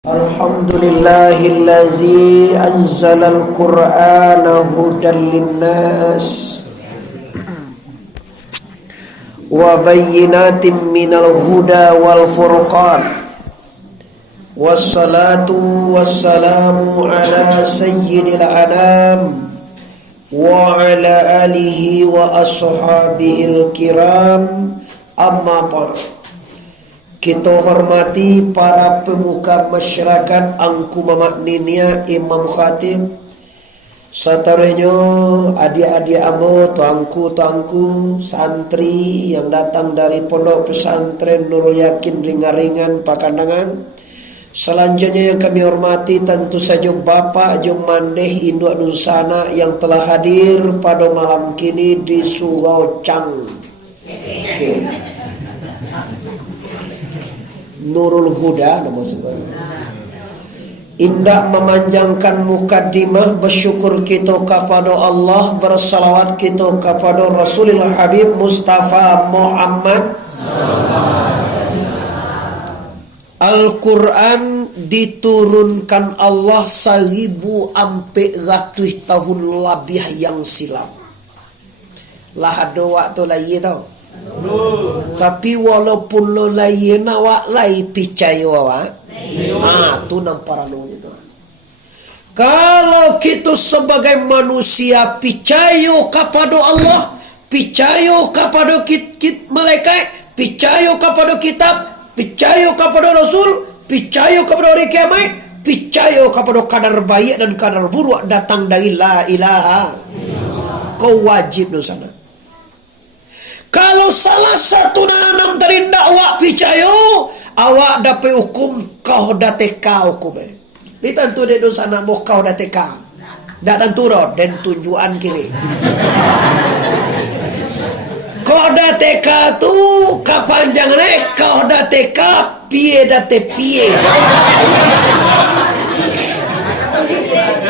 Alhamdulillahillazi anzalal qur'ana hudan linnas wa bayyinatin minal huda wal furqan. Wassalatu wassalamu ala sayyidil anam wa ala alihi wa ashabihil kiram. Amma ba'd. Kita hormati para pemuka masyarakat angku mamakninya Imam Khatib, sataranya adik-adik ambo, tuangku santri yang datang dari pondok pesantren Nurul Yakin Ringan-Ringan Pakandangan. Selanjutnya yang kami hormati tentu saja Bapak Jom Mandeh Induk Nusana yang telah hadir pada malam kini di Surau Chang. Okay. Nurul Huda nama sebagainya. Indah memanjangkan mukaddimah, bersyukur kita kepada Allah, bersalawat kita kepada Rasulullah Habib Mustafa Muhammad. Al-Quran diturunkan Allah 1400 tahun lebih yang silam. Lah ada waktu lagi tau. Tapi walaupun lo lain awak lai percaya awak, tu nampak lo itu. Kalau kita sebagai manusia percaya kepada Allah, percaya kepada malaikat, percaya kepada kitab, percaya kepada Rasul, percaya kepada hari kiamat, percaya kepada kadar baik dan kadar buruk datang dari la ilaha, kau wajib di sana. Kalau salah satu nanam terindak awak percaya, awak dapat hukum kau dah teka hukum. Ini tentu dia dosa nak mau kau dah teka. Dah tentu dah dan tunjuan kini. Kau dah teka tu kapan jangan kau dah teka pie dah te pie.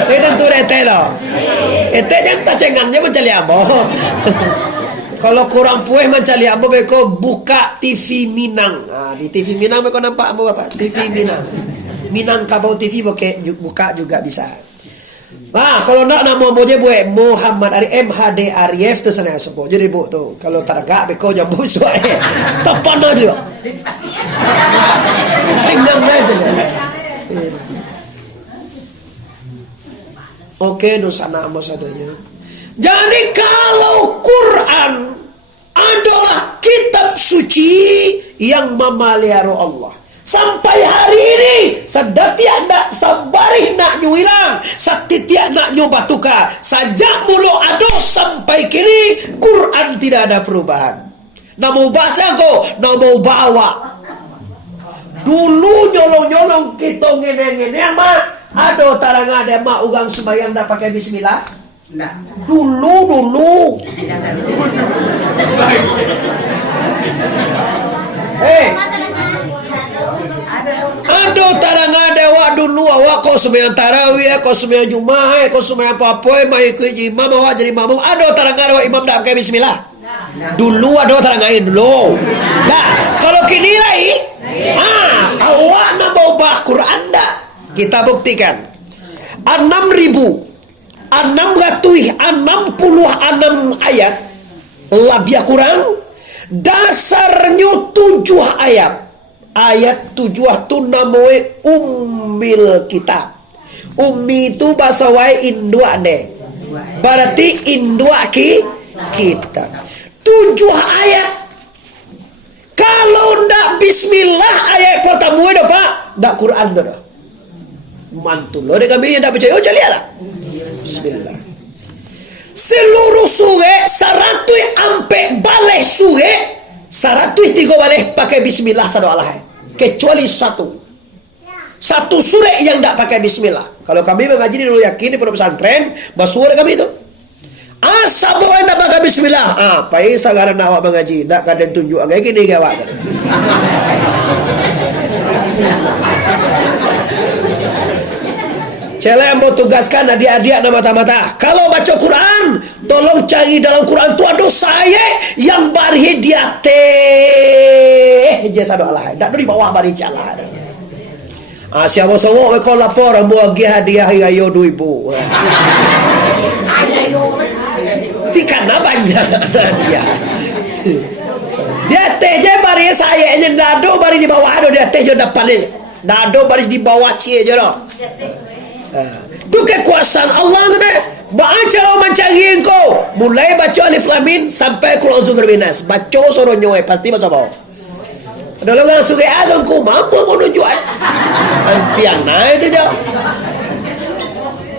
Ini tentu dia tela. Jangan tak cengannya macam liamo. Kalau kurang puas macam lihat apa beko buka TV Minang. Di TV Minang beko nampak apa bapak? TV Minang. Minang Kabau TV buka juga bisa. Kalau nak nama moje buat Muhammad Ari MHD Arif tu sana sebut. Jadi bu tu kalau teragak beko jambu suai. Tepan aja. Singam aja. Okey, dosa nak masadanya. Jadi kalau Quran adalah kitab suci yang memelihara Allah sampai hari ini, sedatiak nak sabari nak nyuilang, satitiak nak nyobatuka, sajak mulu ada sampai kini Quran tidak ada perubahan. Namo bahasa ko, namo bawa. Dulu nyolong-nyolong kita ngene-ngene mak, ada tarang ada mak ugang sembahyang dah pakai bismillah. Dulu. Ada tarang ada awak dulu awak kau sembahyang tarawih, kau sembahyang Jumat, kau sembahyang apa-apa, mai ikut imam awak jadi imam. Ada tarang ada awak imam dak pakai bismillah. Dulu ada tarang lain dulu. Dah, kalau kini lagi, awak nak bawa Quran dak? Kita buktikan. 6.666 ayat lebih kurang, dasarnya 7 ayat 7 tu namanya ummil kitab. Ummi itu bahasa wae indua deh, berarti indua kita 7 ayat. Kalau ndak bismillah ayat pertama dah pak, ndak Quran dah mantul lo dek kami yang ndak percaya calialah. Bismillah. Seluruh surah 100 ampe balik surah 103 balik pakai bismillah sadu Allah. Kecuali satu surah yang tak pakai bismillah. Kalau kami mengaji di Nurul Yakin di pondok pesantren, basura kami itu. Asa boleh tak pakai bismillah. Pai sagaran awak mengaji, tak kadang tunjuk agak gini awak. Cela yang mau tugaskan adik-adik nama mata-mata. Kalau baca Quran, tolong cari dalam Quran tu ada saya yang bari dia teh. Je sadu Allah. Tak di bawah bari Allah. Siapa songok kau lapor ambo agi hadiah hari raya 2000. Karena banyak dia. Dia teh je bari saya nya dado bari di bawah ado dia teh je depan ni. Dado bari di bawah cie je dah. Tu kekuasaan Allah ni. Baca lo mencari engkau. Mulai baca Alif Lam Mim sampai Qul A'udzu Birabbinas. Baca suruh nyoy pasti masa bawah. Ada orang suruh agam ku mampu menuju antian naik tu je.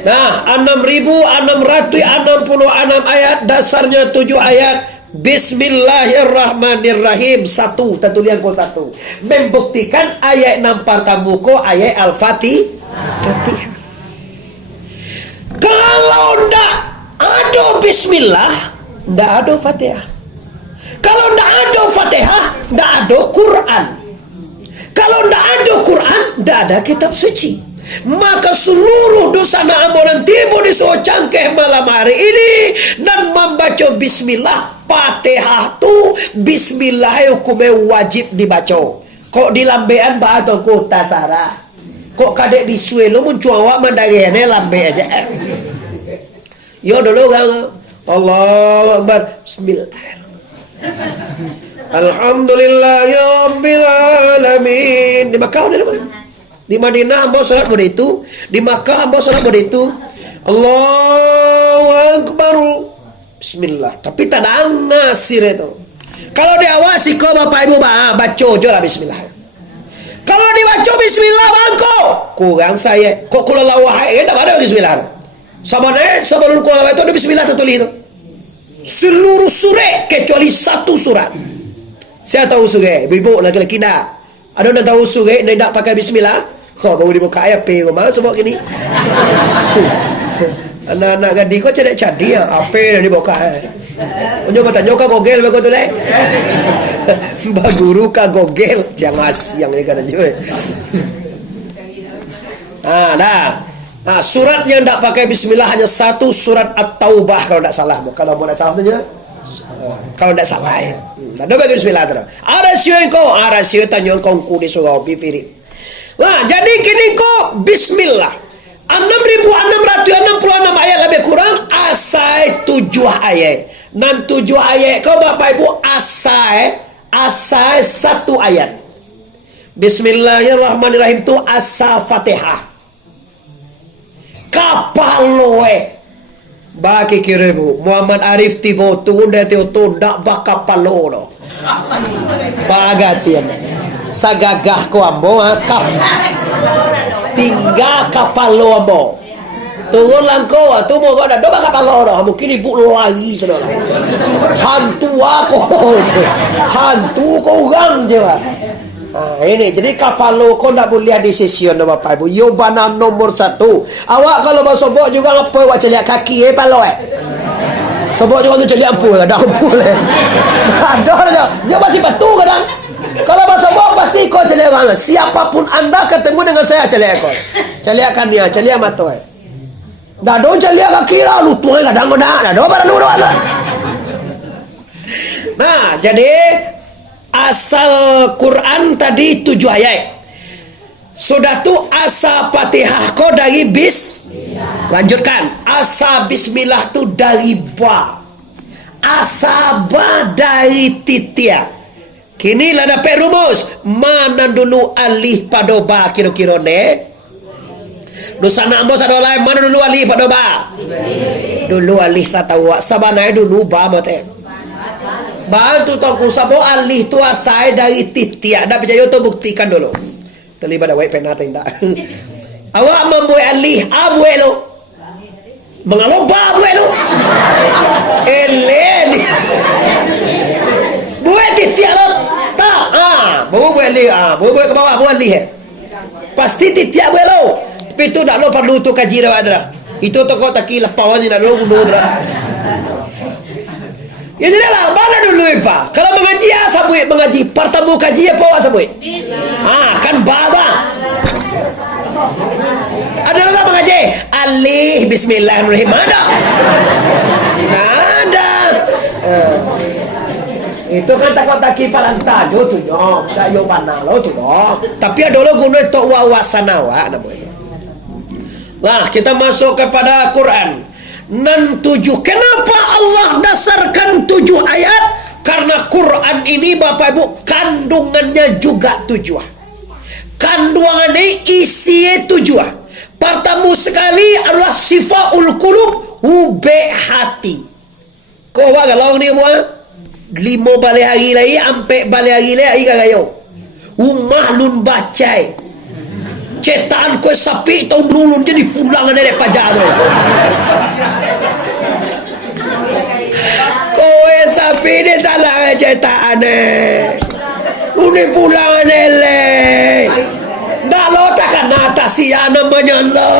Nah, 6.666 ayat, dasarnya 7 ayat. Bismillahirrahmanirrahim. 1, tertulian kau 1. Membuktikan ayat nampak kamu ko ayat Al-Fatihah. Kalau ndak ada bismillah, ndak ada Fatihah. Kalau ndak ada Fatihah, ndak ada Quran. Kalau ndak ada Quran, ndak ada kitab suci. Maka seluruh dosa na ambonan tiba disuruh cangkeh malam hari ini dan membaca bismillah. Fatihah tu bismillah hukumnya wajib dibaca. Kok dilambean bahasa ku tasara. Kok kadek bisuai lo muncul awak mandariannya lambe aja. Yo dulu kan Allahu Akbar. Bismillahirrahmanirrahim. Alhamdulillahirabbil alamin. Di Makkah ada apa? Di Madinah hamba salat pada itu, di Makkah hamba salat pada itu. Allahu Akbar. Bismillah. Tapi tak ada nasir itu. Kalau diawasi kau bapak ibu baca je lah bismillah. Kalau dibaca bismillah bangko, kurang saya. Kok kula lawahai tak ada bismillah. Sabane sebelum kula lawahai itu ada bismillah tertulis itu. Seluruh surat kecuali 1 surat. Saya tahu surat, ibu laki-laki nak. Ada yang tahu surat dan tak pakai bismillah. Kau baru dibuka ayat P rumah sebab gini. Anak-anak gadi kau cedek-cedi ya. Apa yang dibuka? Coba tanya kau gogel bagus tu leh. Baguru kau gogel. Jangan siang ni kata juga. Dah. Surat yang tak pakai bismillah hanya 1 surat At-Taubah kalau tak salah. Kalau mau tak salah tu je. Kalau tak salah. Ada bagi bismillah tu. Ada siapa kau? Ada siapa tanya kau ku di surau bifiri. Nah, jadi kini kok bismillah 6.666 ayat lebih kurang asai 7 ayat. Dan 7 ayat kau bapak ibu asai 1 ayat. Bismillahirrahmanirrahim tu asa Fatihah. Kapaloe. Bagi kiribu Muhammad Arif tibo tunda teo ndak bakapalo no. Bagatian. Sagagah ko ambo kap tinggal kapal lo ambo turun langko tu mau ada doba kapal lo mungkin ibu lagi saudara hantu ko orang je. Ini jadi kapal lo kau tak boleh di sesion bapak ibu. Yobana nomor 1. Awak kalau bersobok juga apa awak celiak kaki palo sobok juga tu celiak apa ada apa ada aja dia masih batu kadang. Kalau bahasa bohong pasti kau celia orang. Siapapun anda ketemu dengan saya celia kau. Celiakan dia, celia mata. Dah dong celia kaki lah, lu tuai kadang-kadang. Dah dong barang lu. Nah, jadi asal Quran tadi 7 ayat. Sudah tu asa Fatihah kau dari bis. Lanjutkan. Asa bismillah tu dari ba. Asa ba dari titia. Kini lah dapat rumus. Mana dulu alih pada ba kira-kira ne? Dosa nak bos ada lain. Mana dulu alih pada ba? Dulu alih saya tahu. Sabanai dulu ba mate. Ba tu tahu sabo alih tu asal dari titia. Dah percaya tu buktikan dulu. Terlibat ada white penat tak? Awak membuat alih abu elo. Mengalomba abu elo. Elen. Buat titia lo. Bawa boleh bawa ke bawah boleh pasti tiap belo tapi tu dak lo perlu tu kaji dah ada itu tu kau taki lepas ni dak lo bunuh dah ya jelah mana dulu apa kalau mengaji sabuit mengaji pertemu kaji apa sabuit kan baba ada orang mengaji alih bismillahirrahmanirrahim ada Itu kan takut taki palanta jo tu jo. Tak yo mana lo tu do. Tapi ada lo guna tok wawasanawa nama itu. Lah kita masuk kepada Quran. Nan 7. Kenapa Allah dasarkan 7 ayat? Karena Quran ini Bapak Ibu kandungannya juga 7. Kandungannya isi 7. Pertama sekali adalah sifaul qulub, ube hati. Kau wa galau ni mo? 5 balik hari lagi, ampe balik hari lagi kagayo. Umah lun bacai. Cetaan kau sapi tahun dulu jadi pulang dari pajak tu. Kau sapi ni salah cetaan ni. Uni pulang ni le. Dah lo takkan atasi ya namanya lo.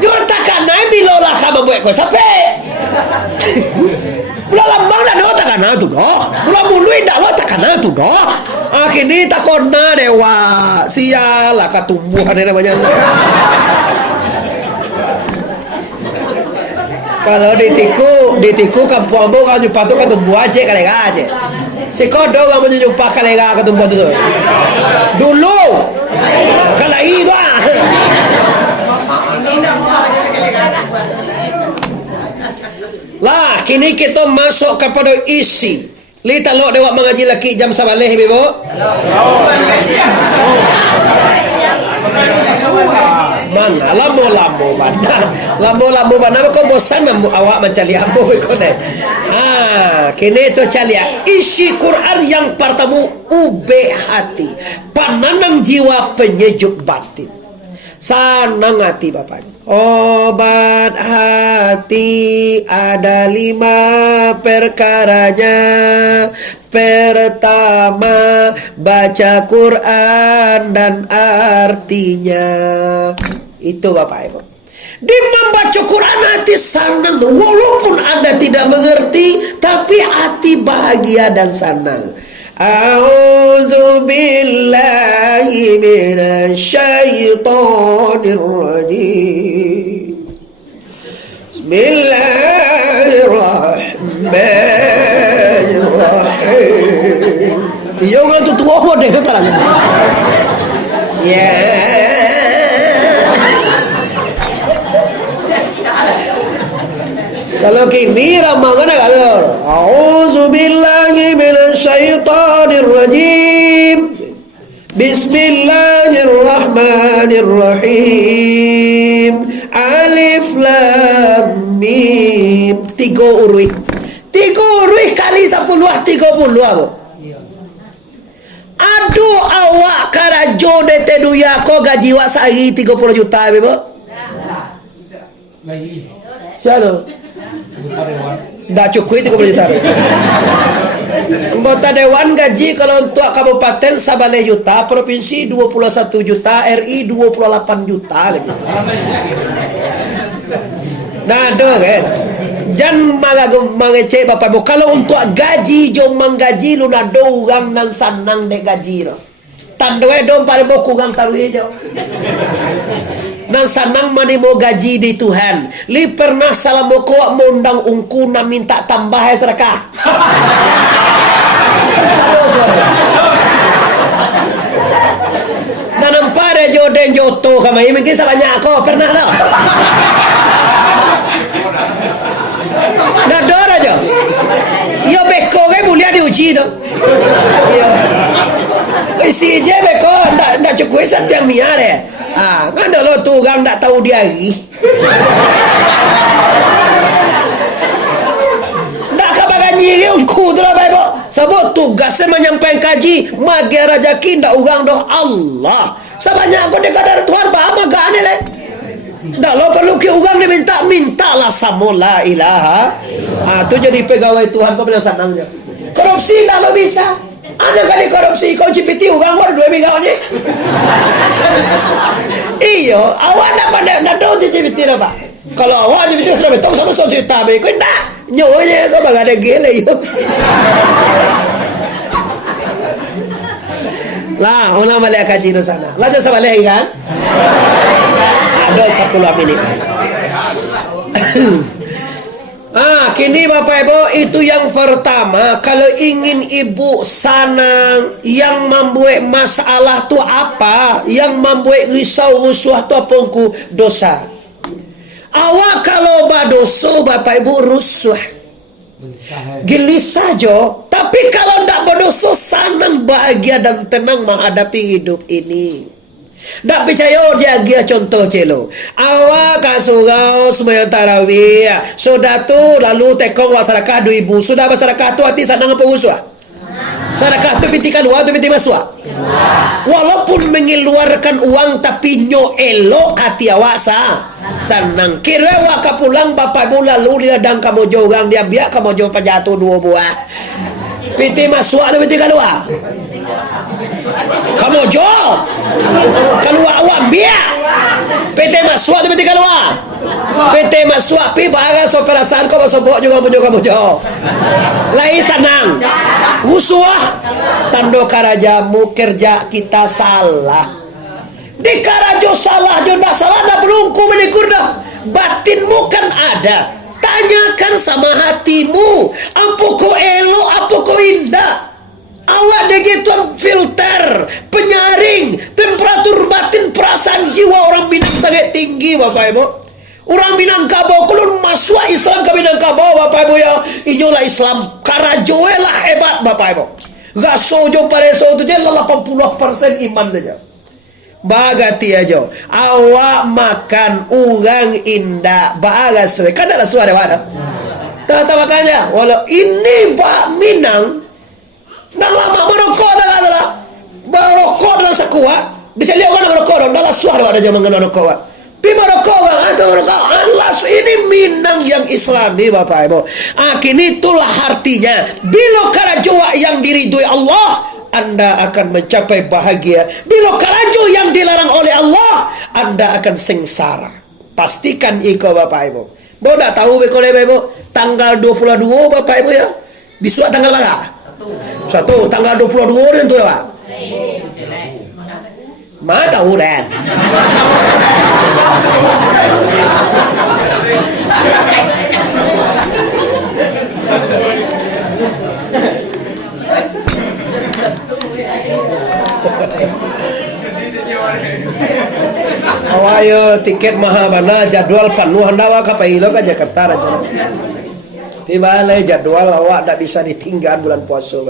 Jangan takkan naik bila lah kamu buat kau sapi. Mula lambang dah lo takkan tu doh. Mula mului dah lo takkan tu doh. Akhirnya tak kena dewa. Sialah ketumbuhan ini namanya. Kalau ditiku kampung ambo kan jumpa tu ketumbuh aja kali aja. Si kodo kamu jumpa kali ketumbuh tu. Dulu. Kalau itu lah, kini kita masuk kepada isi. Li talok dewak mengaji laki jam sabaleh ibu. Mana lamo bana kau bosan awak mencari ambo ikole. Kini itu calia isi Quran yang pertama ube hati, pananang jiwa penyejuk batin. Sanang hati Bapak. Obat hati ada 5 perkaranya. Pertama, baca Quran dan artinya. Itu Bapak Ibu. Di membaca Quran hati senang. Walaupun Anda tidak mengerti, tapi hati bahagia dan senang. A'udzu billahi minasyaitonir rajim. Bismillahirrahmanirrahim. Iya orang tu tua pun deh sekarang. Ya. Kalau kini ramangan kalau A'udzubillahi minasyaitonirrajim. Bismillahirrahmanirrahim. Alif lam mim. 3 huruf. 3 huruf kali 10 30 apa? Aduh awak karajo de teduya ko gaji wak sehari 30 juta bebo. Lagi. Siapa? Dah cukup 30 juta. Anggota Dewan gaji kalau untuk kabupaten Sabale juta, provinsi 21 juta, RI 28 juta gaji. Nah, doh kan. Jangan mengecek Bapak Ibu. Kalau untuk gaji jom menggaji lu nak do orang nan sanang dek gaji lo. Tandoe dom paling mau kurang tahu aja. Nan sanang mani mau gaji di Tuhan. Li pernah salam moko mundang ungku na minta tambah sedekah. Dan nampak ada jodoh joto kami mungkin salahnya aku pernah tak? Nah dor aja. Yo beko ke mulia diuji tu. Yo. Isi je beko ndak cukup setiang miar ya. Kan lo tu orang tak tahu dia lagi. Ndak kabagan nyiri ungku tu lah Bapak. Sebab tugasnya menyampaikan kaji, magi rezeki ndak orang doh Allah. Sebanyak aku dekadar Tuhan paham agak aneh le. Ndak lo perlu ke orang dia mintalah sama la ilaha. Tu jadi pegawai Tuhan kau bilang senang je. Korupsi ndak lo bisa. Ada kali korupsi kau cipiti orang baru 2 minggu ni. Iyo, awak nak pandai nak tahu cipiti apa? Kalau awak cipiti sudah betul sama so cerita be, kau nak nyonya kau bagai ada gele yo. Lah, orang balik kaji di sana. Lah jangan balik kan? Ada 10 minit. Kini Bapak Ibu, itu yang pertama. Kalau ingin ibu senang, yang membuat masalah tu apa? Yang membuat risau rusuh tu apa? Dosa. Awak kalau berdosa Bapak Ibu rusuh, gelisah jo. Tapi kalau tidak berdosa, senang, bahagia dan tenang menghadapi hidup ini. Tak percaya dia contoh celo. Awak kat surau sembahyang tarawih. Sudah tu lalu tekong wa sedekah 2,000. Sudah bersedekah tu hati senang apa rusuh? Sedekah tu pinti keluar tu pinti masuk. Walaupun mengeluarkan uang tapi nyo elok hati awak senang. Kira awak ka pulang Bapak Ibu lalu di ladang kamu orang dia biar kamu jauh pajatu 2 buah. Pinti masuk tu pinti keluar. Kamu jauh keluar awak biar PT masuk tu PT keluar PT masuk pi barang so perasaan kau masuk juga kamu jauh lain senang usuah tando karajamu kerja kita salah di karajo salah jo ndak salah dah belum ku menikur dah batinmu kan ada tanyakan sama hatimu apa kau elok apa kau indah. Awak begitu filter, penyaring, temperatur batin, perasaan jiwa orang Minang sangat tinggi Bapak Ibu. Orang Minangkabau kulun masuk Islam ke Minangkabau Bapak Ibu ya. Inilah Islam karajoe lah hebat Bapak Ibu. Gaso jo pareso tu je 80% iman saja. Bagati aja. Awak makan orang indah bagas. Kan ada suara ada. Tak makanya walau ini Pak Minang dah lama merokok dah merokok dalam sekuat dicari orang merokok dalam suara ada zaman kena rokok pi merokok atau merokok alas ini Minang yang Islami Bapak Ibu. Kini itulah artinya bila karajoa yang diridhoi Allah Anda akan mencapai bahagia. Bila karajo yang dilarang oleh Allah Anda akan sengsara. Pastikan iko Bapak Ibu. Bo dak tahu bekole Bapak Ibu tanggal 22 Bapak Ibu ya. Besok tanggal berapa? Satu tanggal 22 dan tu Pak. Mana tahu dan. Awayo tiket mahal mana jadwal penuh anda awak kapailo ke Jakarta aja. Tiba jadwal awak tak bisa ditinggal bulan puasa.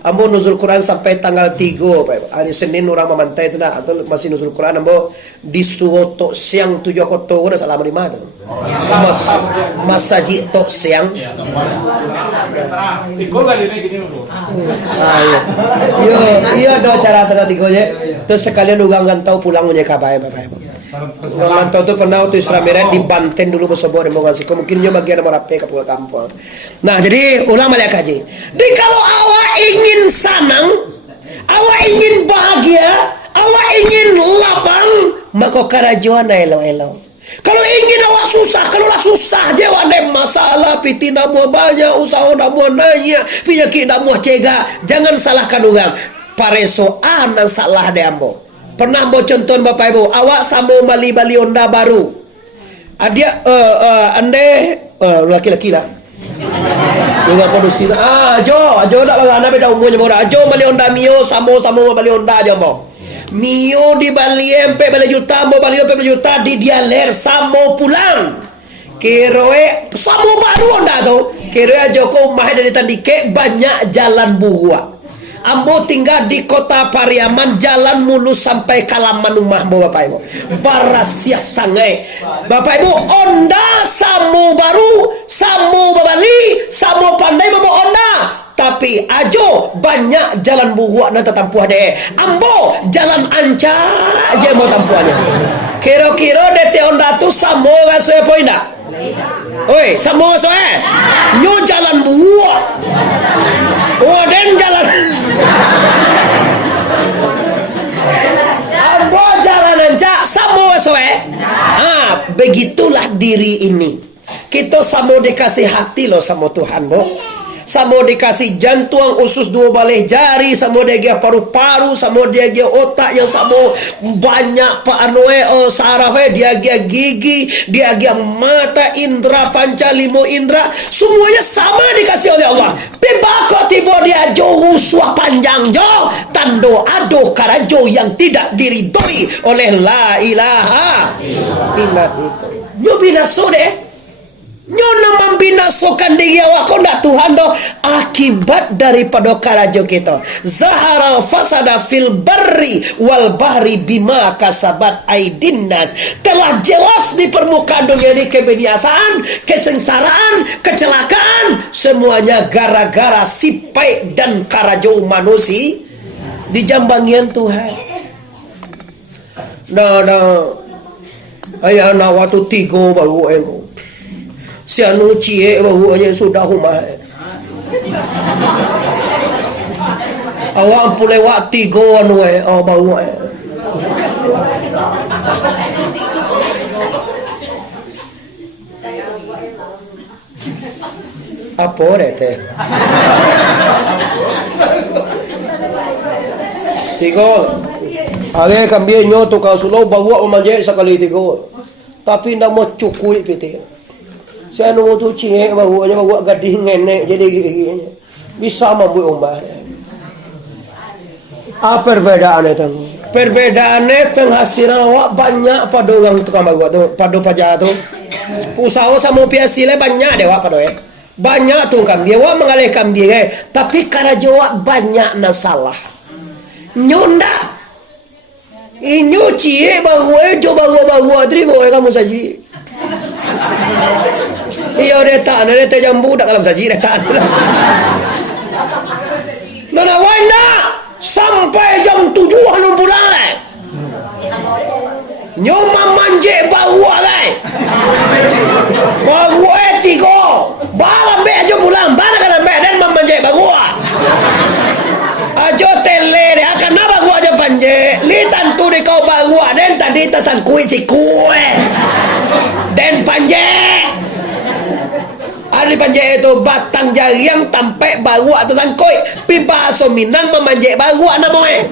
Ambo nuzul Quran sampai tanggal 3 Pak. Hari Senin orang memantai tu nak atau masih nuzul Quran ambo disuruh tok siang 7 koto dah salam 5 tu. Masjid tok siang. Ikut kali ni gini dulu. Iya ada cara tengah 3 je. Terus sekalian orang kan tahu pulang punya kabar Bapak. Orang tahu tu pernah waktu Isra Mi'raj di Banten dulu bersebuah demo ngasih. Mungkin dia bagian merapi ke pulau kampung. Nah jadi ulang balik kaji. Jadi kalau awak ingin senang, awak ingin bahagia, awak ingin lapang, maka karajuan elo. Kalau ingin awak susah, kalau lah susah je awak ada masalah, piti namu banyak, usaha namu nanya, penyakit namu cegah, jangan salahkan orang. Pareso anan salah de ambo. Pernah ambo contoh Bapak Ibu, awak samo bali Honda baru. Dia ande laki-laki lah. Dengan produksi. Jo tak bagaimana beda umurnya murah. Jo bali Honda Mio samo bali Honda aja ambo. Mio di Bali MP bali juta, ambo bali MP bali juta di dia ler samo pulang. Kiroe samo baru Honda tu. Kiroe Joko mah dari Tandike banyak jalan buah. Ambo tinggal di kota Pariaman, jalan mulus sampai Kalaman rumah Bapak Ibu. Barasia sangai. Bapak Ibu, Honda samu baru, samu babali, samu pandai bawa Honda. Tapi ajo banyak jalan buruak dan tetampuh deh. Ambo jalan anca aja mau tampuannya. Kira-kira DT Honda tu samu gasoe apa indah? Oi, samu gasoe? Nyo jalan buruak. Oh, dan jalan. Ambo jalan aja samu gasoe. Begitulah diri ini. Kita samu dikasih hati loh sama Tuhan, Bo. Samo dikasih jantung, usus 2 balai jari, samo dia paru-paru, samo dia otak yang samo banyak saraf, dia gigi, dia mata, indra panca, 5 indra, semuanya sama dikasih oleh Allah. Pibako tiba dia jauh usua panjang jo, tando ado karajo yang tidak diridhoi oleh la ilaha. Ingat itu. Nyo binaso deh. Nyo nama binasokan diri awak ndak Tuhan do akibat daripada karajo kita. Zahara fasada fil barri wal bahri bima kasabat aidinnas. Telah jelas di permukaan dunia ini kebinasaan, kesengsaraan, kecelakaan, semuanya gara-gara sipai dan karajo manusia di jambangian Tuhan. Ayah nak waktu 3 baru aku. Si anu cie baru aja sudah rumah. Awak pun lewat 3 anu baru. Apa rete? 3. Age kambing nyo tu kau sulau bawa memanjat sekali 3. Tapi ndak mau cukui piti. Saya nunggu tu cie bawa gading nenek jadi gigi. Bisa membuat umbah. Apa perbedaannya tu? Perbedaannya penghasilan awak banyak pada orang tukang bawa tu, pada pajak tu. Usaha sama piasile banyak deh awak pada banyak tu kambing. Awak mengalihkan dia, tapi karena jawab banyak nasalah. Nyonda inyo cie bawa coba bawa terima kamu saji. Iya deta jambu dak kalam saji deta. Nona wanda sampai jam 7 anu pulang le. Nyo mamanje bawa le. Bawa 3. Balam be aja pulang, bana kalam be dan mamanje bawa. Ajo tele dia kenapa gua aja panje litan tu di kau bawa dan tadi tasan kui si kue dan panje ada panje itu batang jariang tampe bawa tasan kui pipa so minang memanje bawa namoe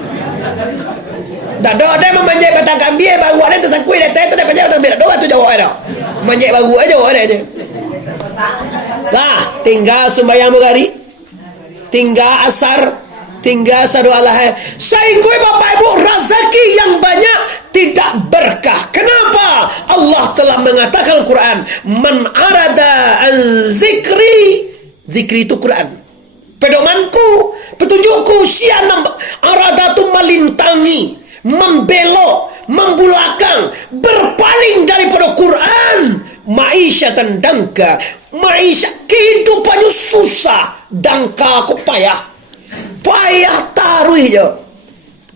dado ada memanje batang kambing bawa dan tasan kui dete itu dia panje batang beda doa tu jauh ada manje bawa aja ada lah tinggal sembahyang magari tinggal asar tinggal sadu Allah. Sehingga Bapak Ibu rezeki yang banyak tidak berkah. Kenapa? Allah telah mengatakan Al-Quran, man arada an zikri, zikri itu Quran, pedomanku, petunjukku, sianam arada itu melintangi, membelok, membulakang, berpaling daripada Quran, maisha dan dangka, maisha kehidupannya susah, dangka aku payah taruh je.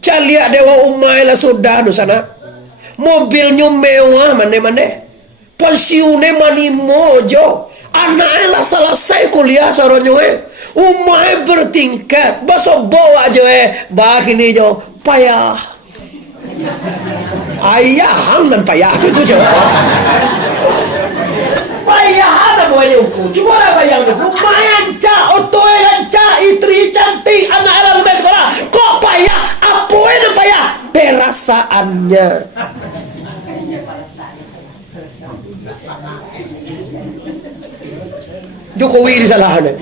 Calia dewa umai lah sudah nu sana. Mobilnya mewah mana-mana. Pensiunnya mani mojo. Anaknya lah selesai kuliah saronyo umai bertingkat. Basok bawa je begini jo payah. Ayah dan payah itu je. Payah ada bawanya ukur. Cuma lah bayang tu. Lumayan cak, otoy cak, istri cantik, anak lebih sekolah. Kok payah? Apa yang payah? Perasaannya. Jokowi disalahannya.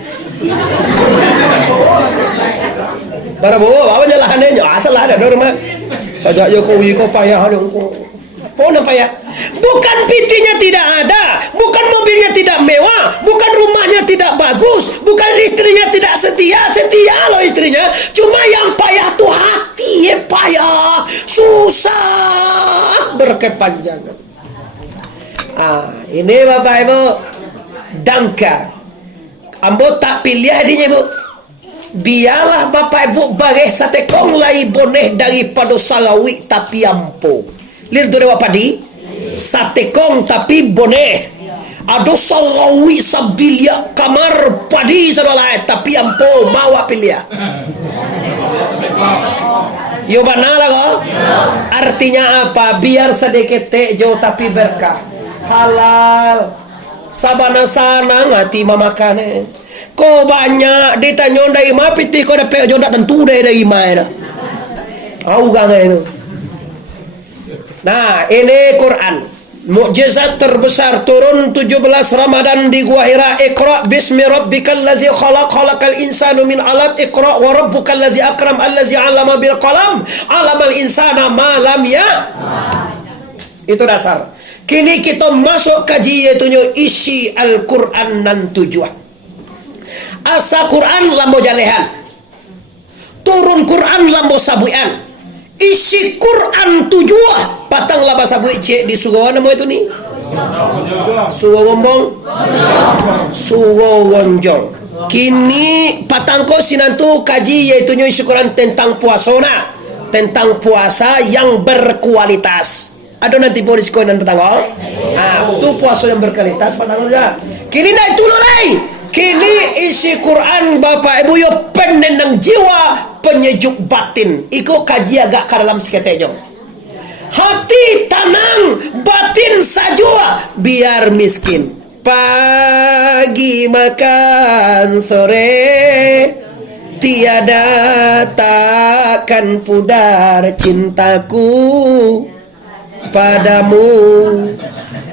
Barabu, apa jalahannya? Asal ada normal. Sajak Jokowi kok payah ada ukur. Apa yang payah? Bukan pitinya tidak ada, bukan mobilnya tidak mewah, bukan rumahnya tidak bagus, bukan istrinya tidak setia loh istrinya. Cuma yang payah tuh hati payah, susah berkepanjangan. Ini Bapak Ibu dangka. Ambo tak pilih adinya Bu. Biarlah Bapak Ibu bagai sate kong lai boneh daripada salawi tapi ampo. Lir tu dewa padi. Sate kong tapi boneh. Ado salawi sabilia kamar padi saudara tapi ampo bawa pilia. Yo banala kok. Artinya apa? Biar sedikit tejo tapi berkah. Halal. Sabana sana ngati mamakane. Ko banyak ditanya dari mana piti ko dapat jodoh tentu dari mana dah. Tahu kan itu. Nah, ini Quran. Mukjizat terbesar turun 17 Ramadan di Gua Hira. Iqra bismi rabbikal ladzi khalaq, khalaqal insana min 'alaq. Iqra wa rabbukal ladzi akram allazi 'allama bil qalam, 'allamal insana ma lam ya. Itu dasar. Kini kita masuk kaji yaitu isi Al-Quran dan tujuan. Asa Quran lambo jalehan. Turun Quran lambo sabuian. Isi Quran tujuan patang laba sabui cek di sugawan nama itu nih. Sugo gombong, sugo gonjol. Kini patangko sinantu kaji yaitu isi Quran tentang puasona, tentang puasa yang berkualitas. Ada nanti polisi koin dan petangko. Itu puasa yang berkualitas patangko saja. Kini naik tululai. Kini isi Quran Bapak Ibu yo penenang jiwa, penyejuk batin. Iko kaji agak ke dalam seketek jom. Hati tenang, batin sajua, biar miskin. Pagi makan sore, tiada takkan pudar cintaku padamu.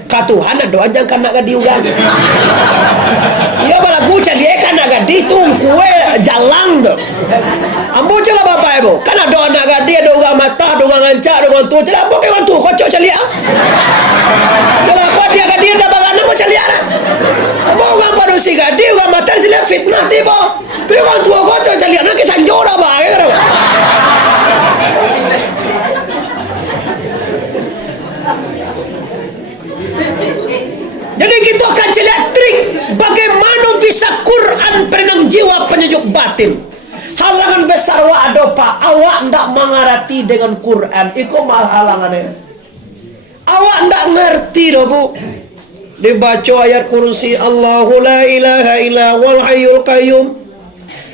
Katuhan doa jangan nak diugang. Ya bala gu cali kan agak ditung kue jalang tu. Ambo cala Bapak Ibu. Kan doa nak dia doa mata, doa ngancak, doa tu cala ambo ke tu kocok cali ah. Cala apa dia dia dah bagana mo cali ah. Ambo ngam padusi dia doa mata sila fitnah tiba. Pe tu kocok cali ah ke sanjora ba ke karo. Jadi kita akan lihat trik bagaimana bisa Quran penenang jiwa, penyejuk batin. Halangan besar wa adopa awak ndak mengerti dengan Quran. Iko mal halangannya. Awak ndak ngerti doh bu. Dibaca ayat kursi Allahu la ilaha illa wal hayyul qayyum.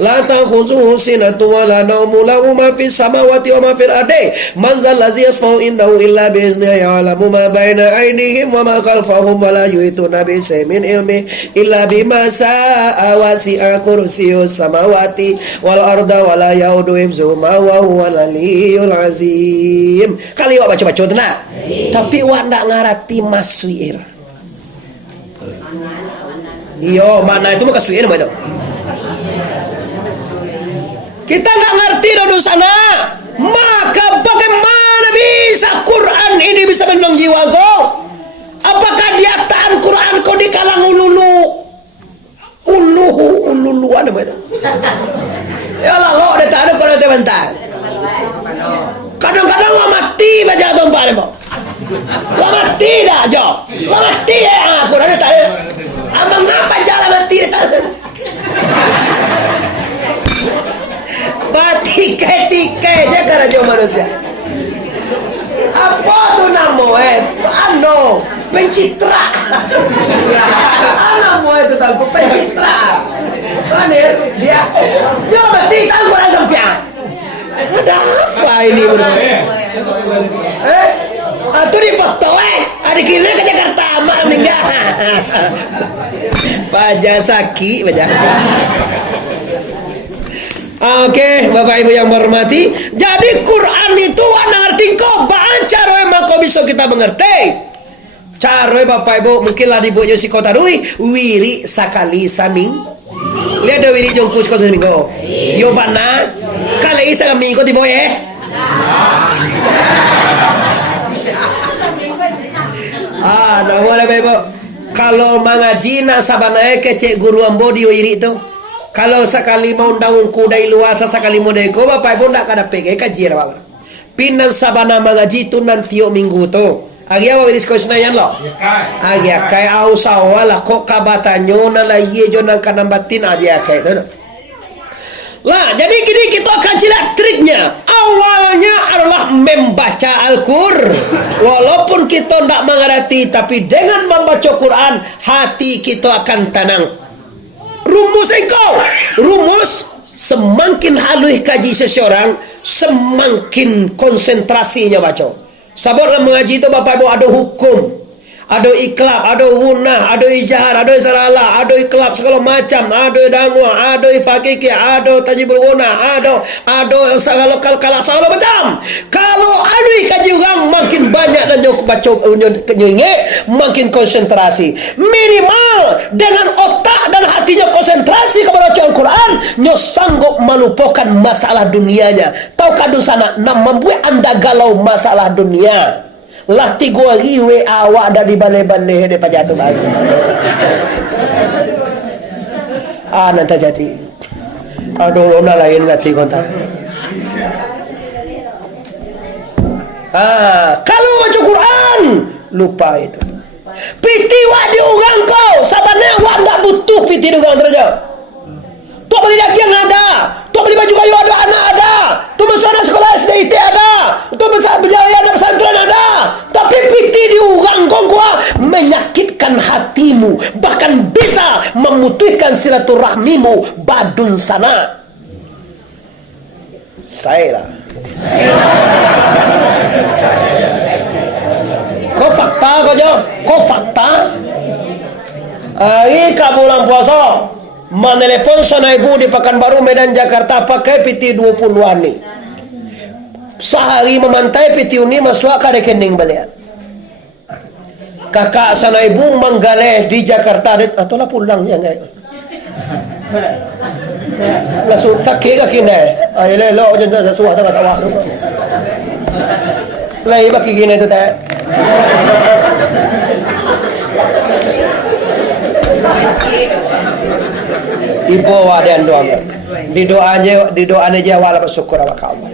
La ta'khudhuhu sinatun wa la nawmun lahu ma fis samawati wa ma fil ardi man zal ladzi yashfa'u indahu illa bi idhnihi ya'lamu ma baina aydihim wa ma khalfahum wa la yuhituna bi shay'in min ilmihi illa bima sha'a wasi'a kursiyyus samawati wal arda wa la ya'uduhu hifdhuhuma wa huwal aliyyul azim. Kali awak baca-baca tenang. Tapi awak ndak ngarati masuir. Iyo, mana itu muka suir mana? Kita nggak ngerti dari sana, maka bagaimana bisa Quran ini bisa menenang jiwa kau? Apakah dia tahan Quran kau di kalang ululuan apa itu? Ya lah lo ada tahan Quran ada bentar. Kadang-kadang lo mati baca tempat ni, lo mati dah jo, lo mati ya Quran ada tahan. Abang apa jalan mati dah? Tikai je karena jauh manusia. Apa tu namo pencitra. Namo itu tahu pencitra. Mana dia mati tahu orang sampian. Ada apa ini manusia? Itu di foto hari kini ke Jakarta mak meninggal. Pajasaki baca. Oke, Bapak Ibu yang menghormati. Jadi Quran itu warna ngerti kau baca roe maka bisa kita mengerti. Cara Bapak Ibu mungkin lah dibuatnya si kota dui wiri sakali saming. Lihat ada wiri jongkus kau seminggu. Yo bana kali isa kami ikut diboye. Nah boleh Bapak Ibu. Kalau mengaji nak sabanae kecek guru ambo di wiri itu. Kalau sekali mau daun kuda luasa sekali mau deko Bapak Ibu ndak kada pege kajian Bapak. Pinan sabana mengaji tu nanti minggu tu. Agi awak disko senayan lo. Agi akai au sawala kok kabatanyo na la ye jonan kanam batin agi akai tu. Lah, jadi gini kita akan lihat triknya. Awalnya adalah membaca Al-Qur'an. Walaupun kita tidak mengerti, tapi dengan membaca Quran hati kita akan tenang. Rumus engkau, rumus semakin halus kaji seseorang, semakin konsentrasinya baca. Sabarlah mengaji itu Bapak Ibu ada hukum. ada iklab, ada gunah, ada ijahar, ada saralah, ada iklab segala macam, ada dangwa, ada fakiki, ada tajibul gunah, ada segala segala macam. Kalau ada kaji orang makin banyak dan baca nyengik, makin konsentrasi. Minimal dengan otak dan hatinya konsentrasi kepada bacaan Quran, nyo sanggup melupakan masalah dunianya. Tahu kadu sana nak membuat anda galau masalah dunia. Lah 3 hari awak dah di balai-balai dia jatuh baju. Nanti jadi. Aduh, ona lain ngati kontak. Kalau baca Quran lupa itu. Piti wak di orang kau, sabarnya wak tak butuh piti di orang terus. Tu beli daging yang ada, tu beli baju kayu ada, anak ada, tu masuk sekolah SDIT ada, tu berjaya ada pesantren ada. Tapi piti di orang kau menyakitkan hatimu, bahkan bisa memutuskan silaturahmimu badun sana. Saya lah. Kau fakta kau jawab, kau fakta. Hari ke bulan puasa. Menelepon sana ibu di Pekanbaru, Medan, Jakarta pakai PT 20-an ni. Sehari memantai PT ini masuk ke rekening beliau. Kakak sana ibu menggaleh di Jakarta atau lah pulang ya enggak. Langsung sakit kaki ni. Ayolah lo jangan sesuatu tak sawah. Lai bagi gini tu tak. Ibu ada doa. Di doanya Jawa lah bersyukur awak Allah.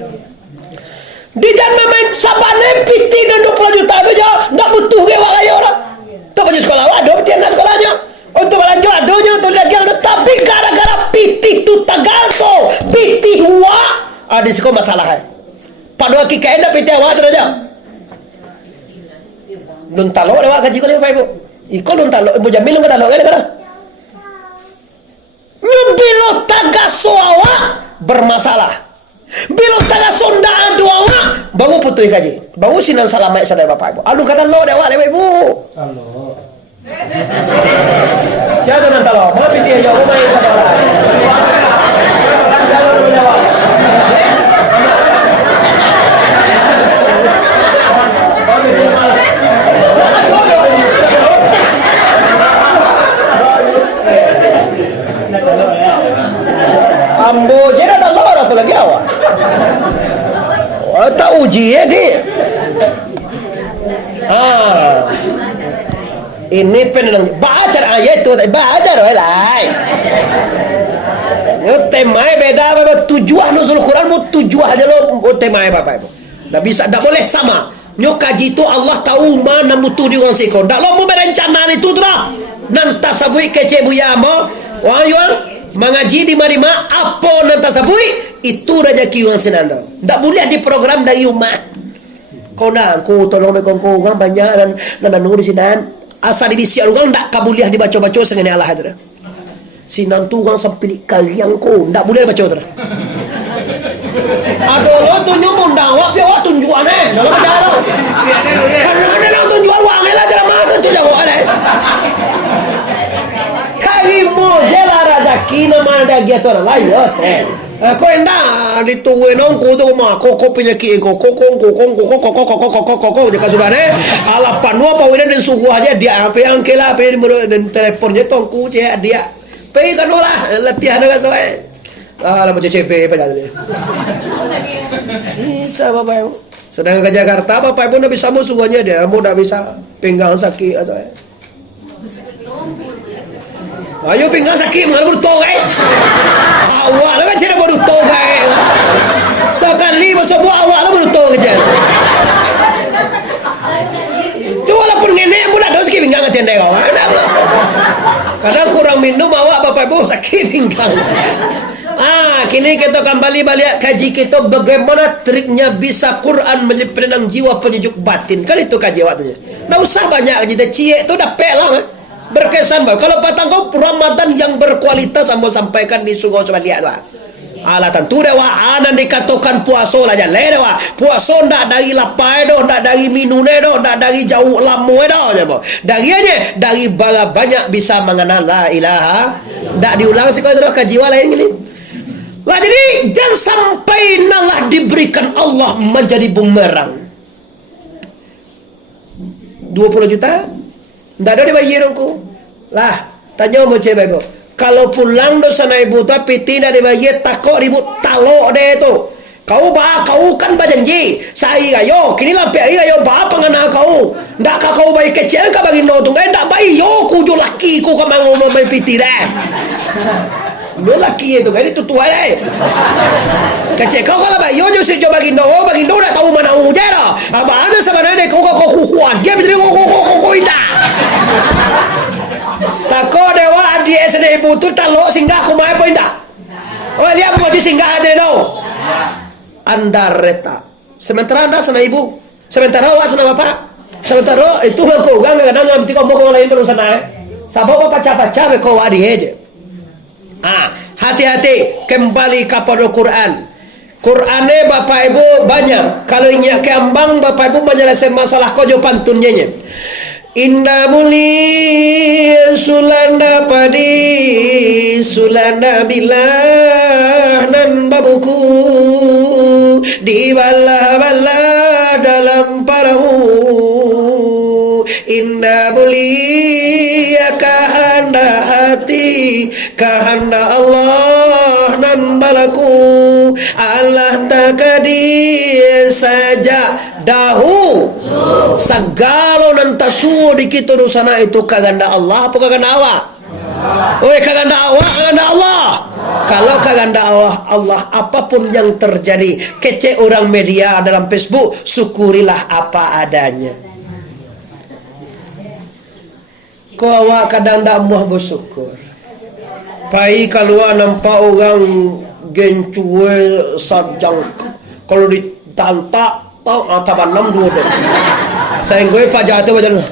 Di jana main sabane piti dan 20 juta tu je, tak butuh ke awak kaya orang. Tu baju sekolah awak ada, dia nak sekolahnya. Untuk belanja adanya, untuk lagi ada. Tapi gara-gara piti tu tagaso, piti awak, di sekolah masalah. Pada waktu kaya nak piti awak tu aja. Nun talok awak gaji kau lepas ibu. Iko nun talok, ibu Jamil nun talok kan? Bila tagaso awak bermasalah, bila tagaso ndak ada awak baru putus gaji, baru sinan selamat sadai bapak ibu. Alun kata lo dewak lewe ibu. Halo. Siapa nanti lo? Mau pilih jauh mai saudara. Siapa lo dewak? Ambo je dah tak lor apa lagi awak. Tak uji ya ni. Ini penang baca ayat tu, baca lah. Temai beda, tujuan nuzul Quran bu tujuan aja lo temai bapak ibu. Tak bisa, tak boleh sama. Nyo kaji tu Allah tahu mana mutu di orang sikon. Tak lo mau berencana itu tu dah. Nanti sabui kece buya mo. Wah mengaji di mana apa nanti sabui itu rezeki orang senanda. Tak boleh di program dari rumah. Kau nak aku tolong mereka kau orang banyak dan nunggu di sini. Asal dibisi orang tak kabuliah dibaca-baca sengen Allah tu. Sinan tu orang sampai kalian kau tak boleh baca tu. Aduh lo tunjuk mundang wak pia wak tunjuan lo baca lo. Ada lo tunjuan wang lah cara mana tunjuk jawab ni. Karimu jela rezeki nama ada gitu lah ya teh. Kau endah dituwe nongku tu mah koko penyakit koko jika sudah ni ala panua pawai dan suku aja dia apa yang kela apa yang dan teleponnya tongku cek dia pergi kan lah latihan dengan saya lah macam CP apa jadi bisa bapak ibu sedang ke Jakarta bapak ibu nak bisa musuhnya dia mau dah bisa pinggang sakit atau ayo pinggang sakit mana baru tahu awak lah kan cara baru tahu sekali masuk buah awak lah baru tahu kerja tu walaupun ngenek pun ada sakit pinggang ke tenda kau kadang kurang minum awak bapak ibu sakit pinggang. Kini kita kembali balik kaji kita bagaimana triknya bisa Quran menjadi penenang jiwa penyejuk batin. Kan itu kaji waktunya. Nggak usah banyak kita cie itu dah pelang berkesan bah. Kalau patang kau Ramadan yang berkualitas ambo sampaikan di Sungai Coba lihat lah. tentu dewa anan dikatakan puasa lah jalan dewa. Puasa ndak dari lapai doh, ndak dari minune doh, ndak dari jauh lamo doh jabo. Dari aja dari bala banyak bisa mengenal la ilaha. Ndak diulang sih kalau terus kajiwa lain gini. Lah jadi jangan sampai nalah diberikan Allah menjadi bumerang. 20 juta ndak ada dibayar aku. Lah tanya mau cewek ibu. Kalau pulang dosa na ibu tapi tidak dibayar takut ribut talok deh tu. Kau kan berjanji saya ayo kini lampi ayo pengana kau. Ndak kau bayi kecil ka bagi no tu kan ndak bayi yo kujo laki ku ka mau mai piti dah. Lo laki itu kan itu tua deh. Kecil kau kalau bayi yo jo si jo bagi no dah tahu mana uje dah. Apa ada sebenarnya kau kuat dia bisa kau indah. Takut dewa di SD ibu tu talok singgah kumai apa indah. Oh lihat buat di singgah aja tau. Anda reta. Sementara anda sana ibu, sementara awak sana bapak, sementara itu kau gang kadang dalam tiga omong lain terus sana. Sabab bapak caca kau adi aja. Hati-hati kembali kepada Quran. Qurannya bapak ibu banyak. Kalau inyak keambang bapak ibu menyelesaikan masalah kau jo pantunnya. Indah mulia sulanda padi sulanda bilah nan babuku di bala-bala dalam perahu. Indah mulia kahanda hati kahanda Allah nan balaku Allah takadir saja dahu segala nanta suo di kita sana itu kaganda Allah apa kaganda awak? Oi kaganda awak kaganda Allah. Kalau kaganda Allah apapun yang terjadi kece orang media dalam Facebook syukurilah apa adanya. Kau awak kadang tak muah bersyukur. Pai kalau nampak orang gencue sajang kalau ditantak tahu ataban 6 dua deh. Saya gue pajak itu macam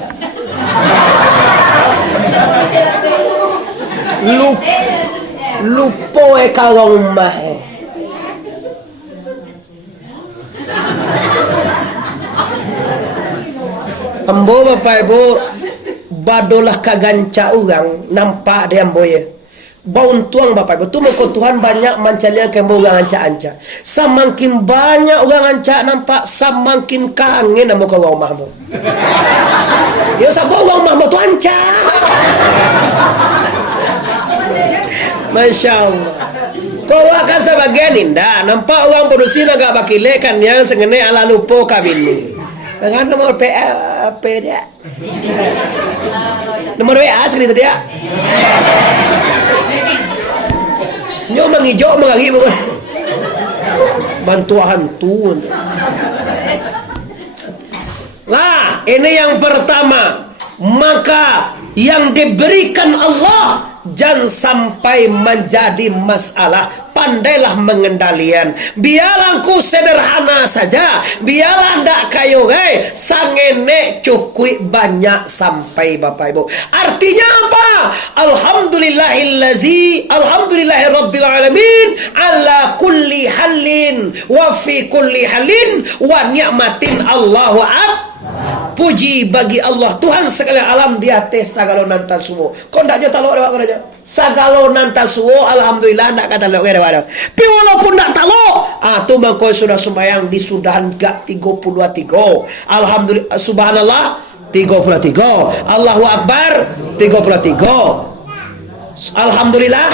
lupo kalau mah. Ambo bapak ibu badolah kaganca orang nampak dia amboye. Baun tuang bapak ibu tu muka Tuhan banyak mancalian kembo orang anca-anca. Semakin banyak orang anca nampak semakin kangen nama kau orang mahmu. Ya sabah orang mahmu tu anca. Masya Allah. Kau akan sebagian indah nampak orang produksi agak bakilekan yang sengene ala lupo kabini. Dengan nomor PA dia. Nomor WA sekali tadi ya. Nyo menghijau mengagi bukan bantu hantu. Lah ini yang pertama. Maka yang diberikan Allah jangan sampai menjadi masalah. Pandailah mengendalian. Biarlah ku sederhana saja. Biarlah ndak kayo gay. Sangene cukui banyak sampai bapak ibu. Artinya apa? Alhamdulillahirabbil alamin ala kulli halin wa fi kulli halin wa ni'matin Allahu puji bagi Allah Tuhan segala alam di atas sagalo nanta suwo. Kau ndak jo talok dewa aja. Sagalo nanta suwo alhamdulillah ndak kata talok dewa. Pi walaupun ndak talok, tu mangko sudah sembahyang di sudahan gak 33. Alhamdulillah subhanallah 33. Allahu akbar 33. Alhamdulillah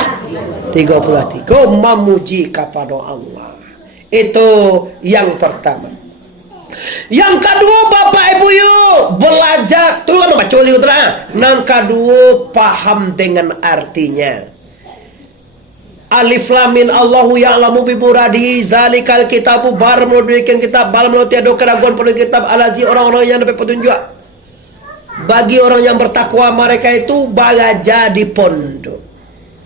33. Memuji kepada Allah. Itu yang pertama. Yang kedua bapak ibu yuk belajar tu kan baca utara. Yang kedua paham dengan artinya. Alif lam mim Allahu ya'lamu bi muradihi zalikal kitabu bar menuduhkan kitab bal tiada keraguan pada kitab alazi orang-orang yang dapat petunjuk. Bagi orang yang bertakwa mereka itu belajar di pondok.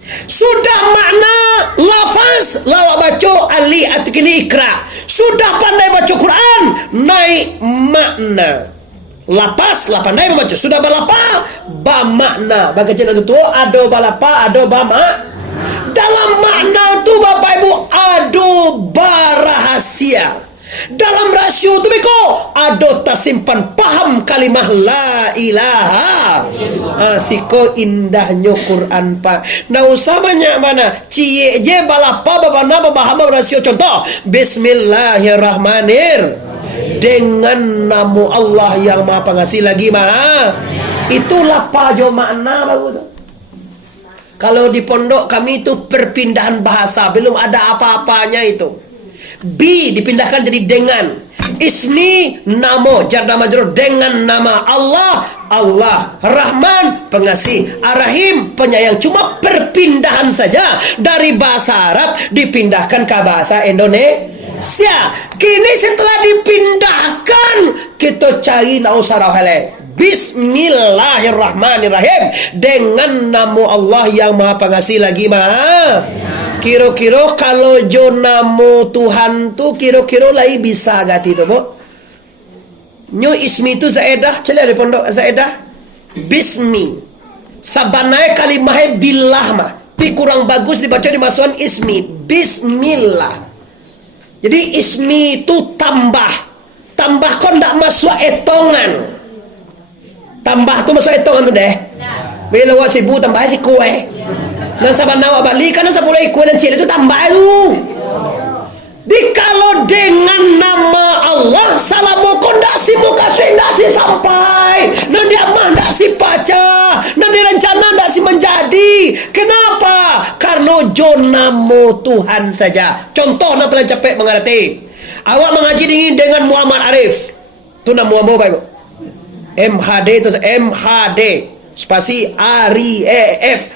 Sudah makna lafaz lawak baca ali atkini ikra. Sudah pandai baca Quran naik makna. Lapas lah pandai membaca. Sudah balapa ba makna. Bagi jenazah itu ada balapa ada ba Dalam makna tu Bapak Ibu ado barahasia. Dalam rasio tu beko ado tasimpan paham kalimah la ilaha. Siko indahnya Quran Pak. Nah usah banyak mana. Cie je balapa babana babahama rasio contoh. Bismillahirrahmanirrahim. Dengan nama Allah yang Maha Pengasih lagi Maha. Itulah pajo makna bagus tu. Kalau di pondok kami itu perpindahan bahasa, belum ada apa-apanya itu. Bi dipindahkan jadi dengan. Ismi namo jar dan majrur dengan nama Allah. Allah Rahman pengasih, Ar-Rahim penyayang. Cuma perpindahan saja dari bahasa Arab dipindahkan ke bahasa Indonesia. Kini setelah dipindahkan kita cari nausarah halai. Bismillahirrahmanirrahim. Dengan nama Allah yang Maha Pengasih lagi Maha. Kira-kira kalau jo namo Tuhan tu kira-kira lai bisa gati tu Bu. Nyo ismi tu zaedah, cela di pondok zaedah. Bismi. Sabanai kalimah billah mah. Tapi kurang bagus dibaca di masukan ismi. Bismillah. Jadi ismi itu tambah. Tambah kon ndak masuk etongan. Tambah tu masuk etongan tu deh. Bila wa sibu tambah si kue. Dan saban nawa balik kan sepuluh kue dan cile itu tambah itu. Di kalau dengan nama Allah salamu kondasi muka suindasi sampai nanti amah ndak si baca nanti rencana ndak si menjadi. Kenapa? Karena jonamu Tuhan saja. Contoh nak pelan capek mengerti. Awak mengaji dengan Muhammad Arif. Tu nama Muhammad Bapak Ibu. MHD itu MHD spasi Arif.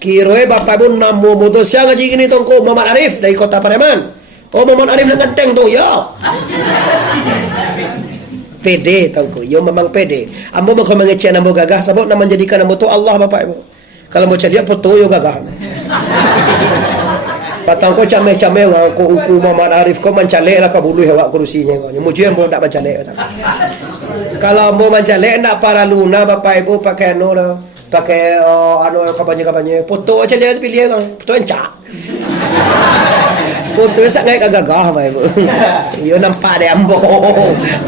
Kiroe Bapak Ibu namo motor siang ngaji gini tongko Muhammad Arif dari Kota Pareman. Oh Muhammad Arif dengan teng tu yo. PD tongko yo memang PD. Ambo mau mengecek namo gagah sebab nama menjadikan namo tu Allah Bapak Ibu. Kalau mau cari dia foto yo gagah. Patang ko cameh-cameh ko uku Muhammad Arif ko mancalek lah ka bulu hewak kursinya ko. Mujuan mo ndak mancalek. Kalau mau mancalek ndak para luna Bapak Ibu pakai no pakai kampanye foto aja dia pilih kan foto encak foto sak ngai gagah Bapak Ibu. Yo nampak deh ambo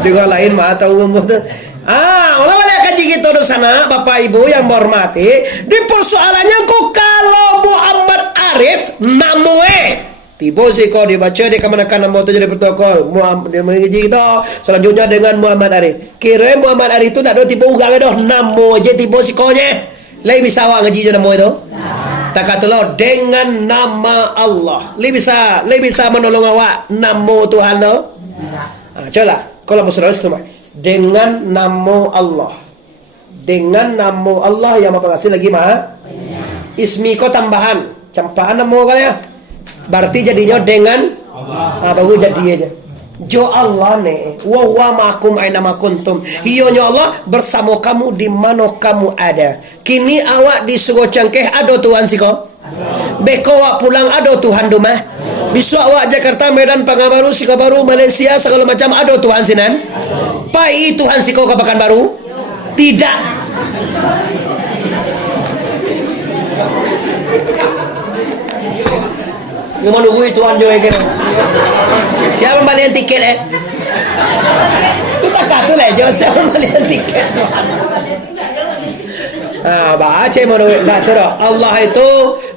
dengan lain mah tahu ambo tu. Olah balik kaji gitu di sana Bapak Ibu yang hormati. Di persoalannya kok kalau Muhammad Arif namue tiba sih kau dibaca di kemanakan nama tu jadi protokol dia mengaji itu selanjutnya dengan Muhammad Arif. Kira Muhammad Arif itu nak do tiba ugang dah nama je tiba sih kau nya. Lai bisa awak ngaji je nama itu? Tak kata lo dengan nama Allah. Lai bisa menolong awak nama Tuhan lo? Coba kalau musuh itu dengan nama Allah. Dengan nama Allah yang Maha Pengasih lagi Maha. Ismi kau tambahan, campahan nama kali ya. Berarti jadinya dengan Allah. Baru jadi aja. Jo Allah ne, wa huwa ma'akum aina ma kuntum. Hionya Allah bersama kamu di mana kamu ada. Kini awak disuruh cangkeh ada Tuhan siko. Beko awak pulang ada Tuhan rumah. Besok awak Jakarta, Medan, Pekanbaru, Sikabaru, Malaysia segala macam ada Tuhan sinan. Pai Tuhan siko ke Pekanbaru? Tidak. Yang mana gue Tuhan juga kira. Siapa balian tiket Itu tak kata lah jauh siapa balian tiket. Baca mana Allah itu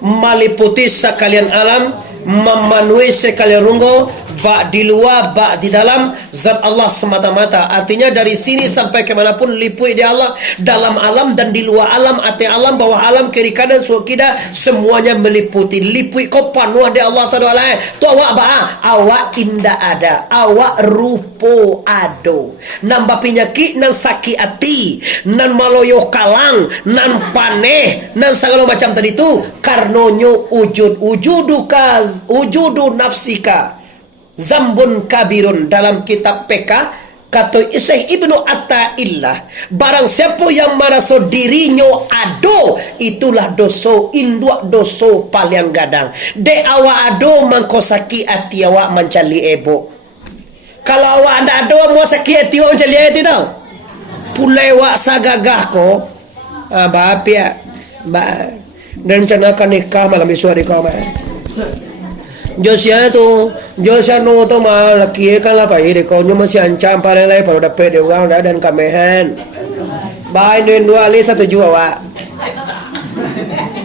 meliputi sekalian alam, memenuhi sekalian runggo, bak di luar, bak di dalam, zat Allah semata-mata. Artinya dari sini sampai kemanapun lipui di Allah, dalam alam dan di luar alam, atas alam, bawah alam, kiri kanan, suku kita, semuanya meliputi. Lipui kau panuh di Allah SWT. Tu awak awak indah ada, awak rupo ado. Nambah penyakit, nan sakit hati, nan maloyo kalang, nan paneh, nan segala macam tadi tu. Karnonyo wujudu nafsika zambun kabirun. Dalam kitab PK kata Syekh Ibnu Atta'illah, barang siapa yang merasa dirinya ado, itulah dosa induk dosa paling gadang. De awak ado mangkosaki hati awak mencali ebo. Kalau awak anda ado mau sakit hati awak mencali hati tau. Pulai awak sagagah ko bapia dan rencanakan nikah malam besok hari kau mah. Josia tu, Josia no tu mah laki kan lah pai de kau nyo masih ancam paling lai baru dapat de orang dah dan kamehan. Bai nen dua le 1 juta wa.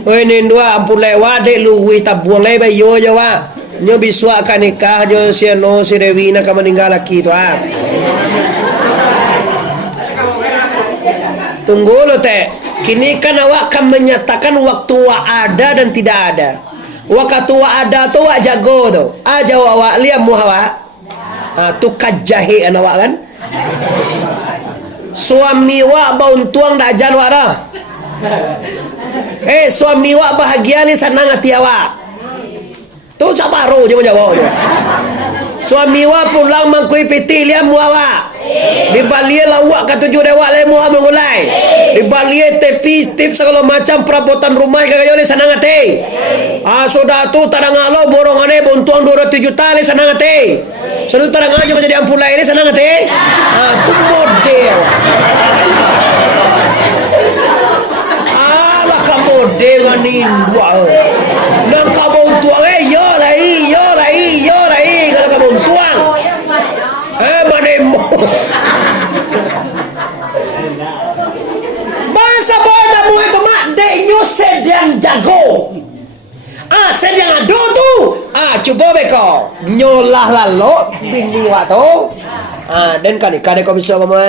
Oi nen dua ampun lewat de luwi tabuang lai bai yo je wa. Nyo biswa kan nikah Josia no si Dewi nak meninggal laki tu ah. Tunggu lo teh. Kini kan awak akan menyatakan waktu wa ada dan tidak ada. Waktu wa ada tu wa jago tu. Aja awak liam mu awak. Tu kajahi an awak kan. Suami wa bauntuang dak jan wa dah. Suami wa bahagia li senang hati awak. Tu cak baru je menjawab tu. Suami wa pulang mangkui piti liam mu awak. Di balie lawak ka tujuh dewa lemu mengulai. Di balie tepi tip segala macam perabotan rumah kagak le senang hati. Sudah tu tarang alo borongane bontuang 200 juta le senang hati. Sudah tarang aja menjadi ampulai le senang hati. Tu model. Alah ka model nganin dua. Nang ka bontuang yo lai kalau ka bontuang. Manemo. Bangsa bona mu itu mak denyo sedang jago. Sedang ado tu. Cuba beko. Nyolah lalu bini waktu. Dan kan ikade kau bisa mama.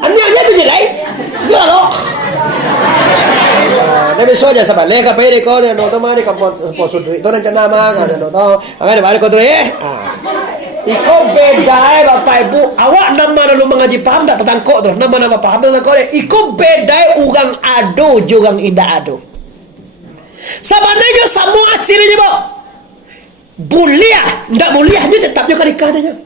Anaknya tu je lai. Lalu. Dia besok aja sabar. Leka pede kau dia nonton mah di kampung posud itu rencana mah kan nonton. Angkat balik kau tu Iko bedai bapak ibu. Awak nama lalu mengaji paham tak tentang kok terus nama paham tentang kok. Iko bedai ugang ado jugang indah ado. Sebenarnya semua hasilnya bo. Buliah, ndak buliahnya tetapnya kan nikah saja.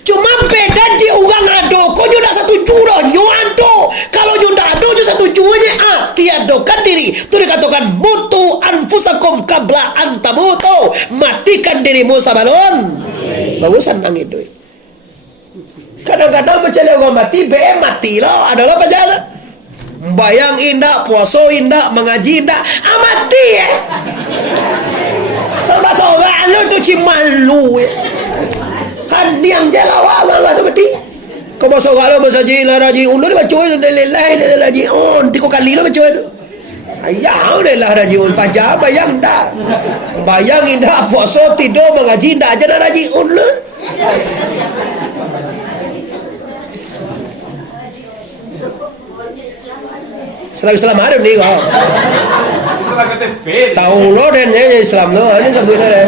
Cuma beda di ugang ado. Kau ndak setuju dah, nyo ado. Kalau nyo ndak ado nyo setuju aja. Tiadokan diri. Itu dikatakan mutu anfusakum qabla antamutu. Matikan dirimu sebelum bagusan nang itu. Kadang-kadang mencari orang mati, mati lah. Adalah apa jalan? Bayang indah, puasa indah, mengaji indah, mati Bahasa orang lu tu cimalu kan yang jelawa apa seperti kau bahasa orang lu bahasa jila raji ulu dia baca itu lelai raji nanti kau kali lu baca itu ayah udah lah raji pajak bayang dah bayang indah puasa tidur mengaji indah aja dah raji ulu Selalu Islam ada ni kau. Tahu lo dan Islam lo ini sebutnya.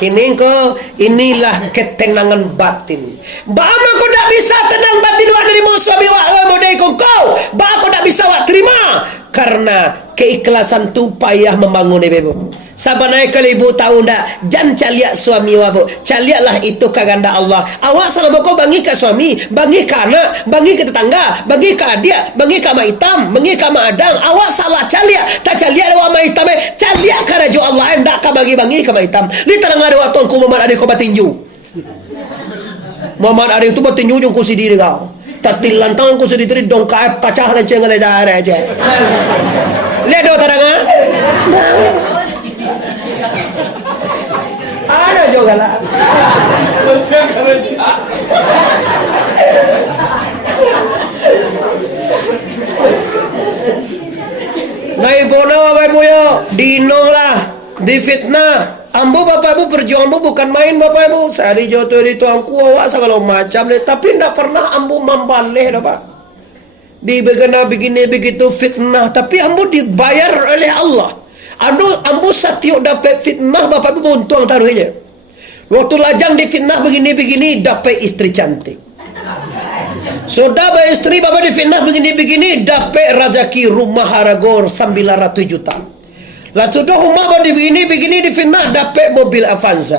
Kini kau inilah ketenangan batin. Bama kau tak bisa tenang batin wak dari musuh biwak modai kau. Ba kau tak bisa wak terima karena keikhlasan tu payah membangun ibu. Sabanai kali ibu tahu ndak, jangan caliak suami wabu. Caliaklah itu kaganda Allah. Awak selalu kau bangi ke suami, bangi ke anak, bangi ke tetangga, bangi ke adik, bangi ke mak hitam, bangi ke mak adang. Awak salah caliak, tak caliak awak mak hitam. Caliak ke raja Allah, ndak ka bagi-bangi ke mak hitam. Ni terang ada waktu aku Muhammad Arif kau batinju. Muhammad Arif tu batinju jong kursi diri kau. Tatil lantang kursi diri dongkai pacah lenceng le darah aja. Ledo terang ada juga lah. Nah ibu bapak ibu yo dino lah difitnah. Ambo bapak ibu berjuang ambo bukan main bapak ibu. Sehari jodoh itu angku awak segala macam deh. Tapi tidak pernah ambo membaleh dah pak. Dibegana begini begitu fitnah. Tapi ambo dibayar oleh Allah. Ambo setiap dapat fitnah bapak ibu untung taruhnya. Waktu lajang difitnah begini-begini dapat istri cantik. Sudah istri bapak difitnah begini-begini dapat rezeki rumah harga 900 juta. Lah sudah rumah bapak begini-begini difitnah dapat mobil Avanza.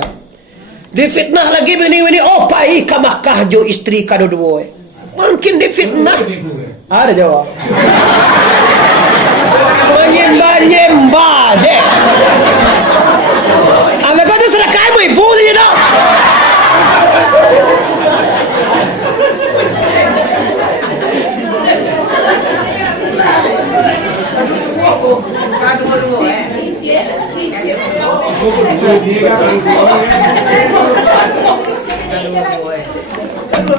Difitnah lagi begini-begini pai ke Makkah jo istri kado dua. Mungkin difitnah. Ada jawab. Menyembah je. Apa kau tu serah kamu ibu je tak?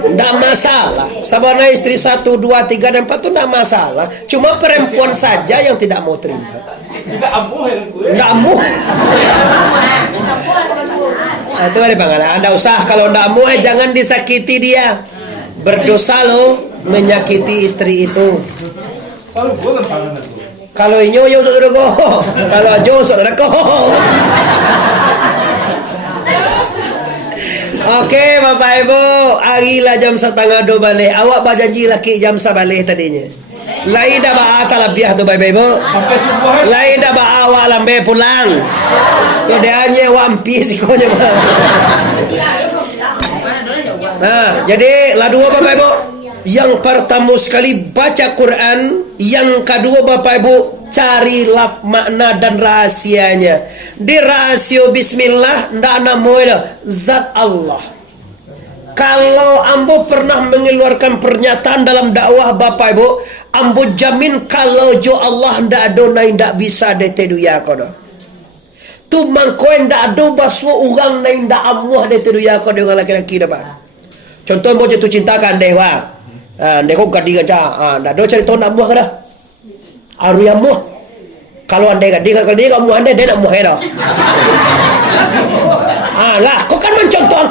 Nggak masalah. Sebenarnya istri 1, 2, 3, dan 4 itu nggak masalah. Cuma perempuan saja yang tidak mau terima. Nggak amuh. Nah, itu ada Bang Ala. Anda usah kalau nggak amuh jangan disakiti dia. Berdosa lo menyakiti istri itu. Kalau inyo yo saudara ko. Kalau ajo saudara ko. Oke Bapak Ibu, agilah jam 1:30 balik. Awak berjanji laki jam 1 balik tadinya. Lain dah bawa talabiah tu Bapak Ibu. Lain dah bawa awak lambe pulang. Tu dia hanya wampi sikonya mah. Nah, jadi lah dua Bapak Ibu. Yang pertama sekali baca Quran, yang kedua Bapak Ibu cari laf makna dan rahasianya. Di rahasio bismillah ndak namoida zat Allah. Kalau ambo pernah mengeluarkan pernyataan dalam dakwah Bapak Ibu, ambo jamin kalau jo Allah ndak adonai ndak bisa detedu ya kono. Tu mangkoe ndak ado baswo urang nai ndak amuah detedu ya kono dengan laki-laki dah Pak. Contoh ambo jatuh cinta kan dewa. Ndeko gadi gaja, ndak do cari tahu nak muah kada. Aru yang muah. Kalau anda gadi kalau dia kamu anda nak muah dah. Lah, kau kan mencontoh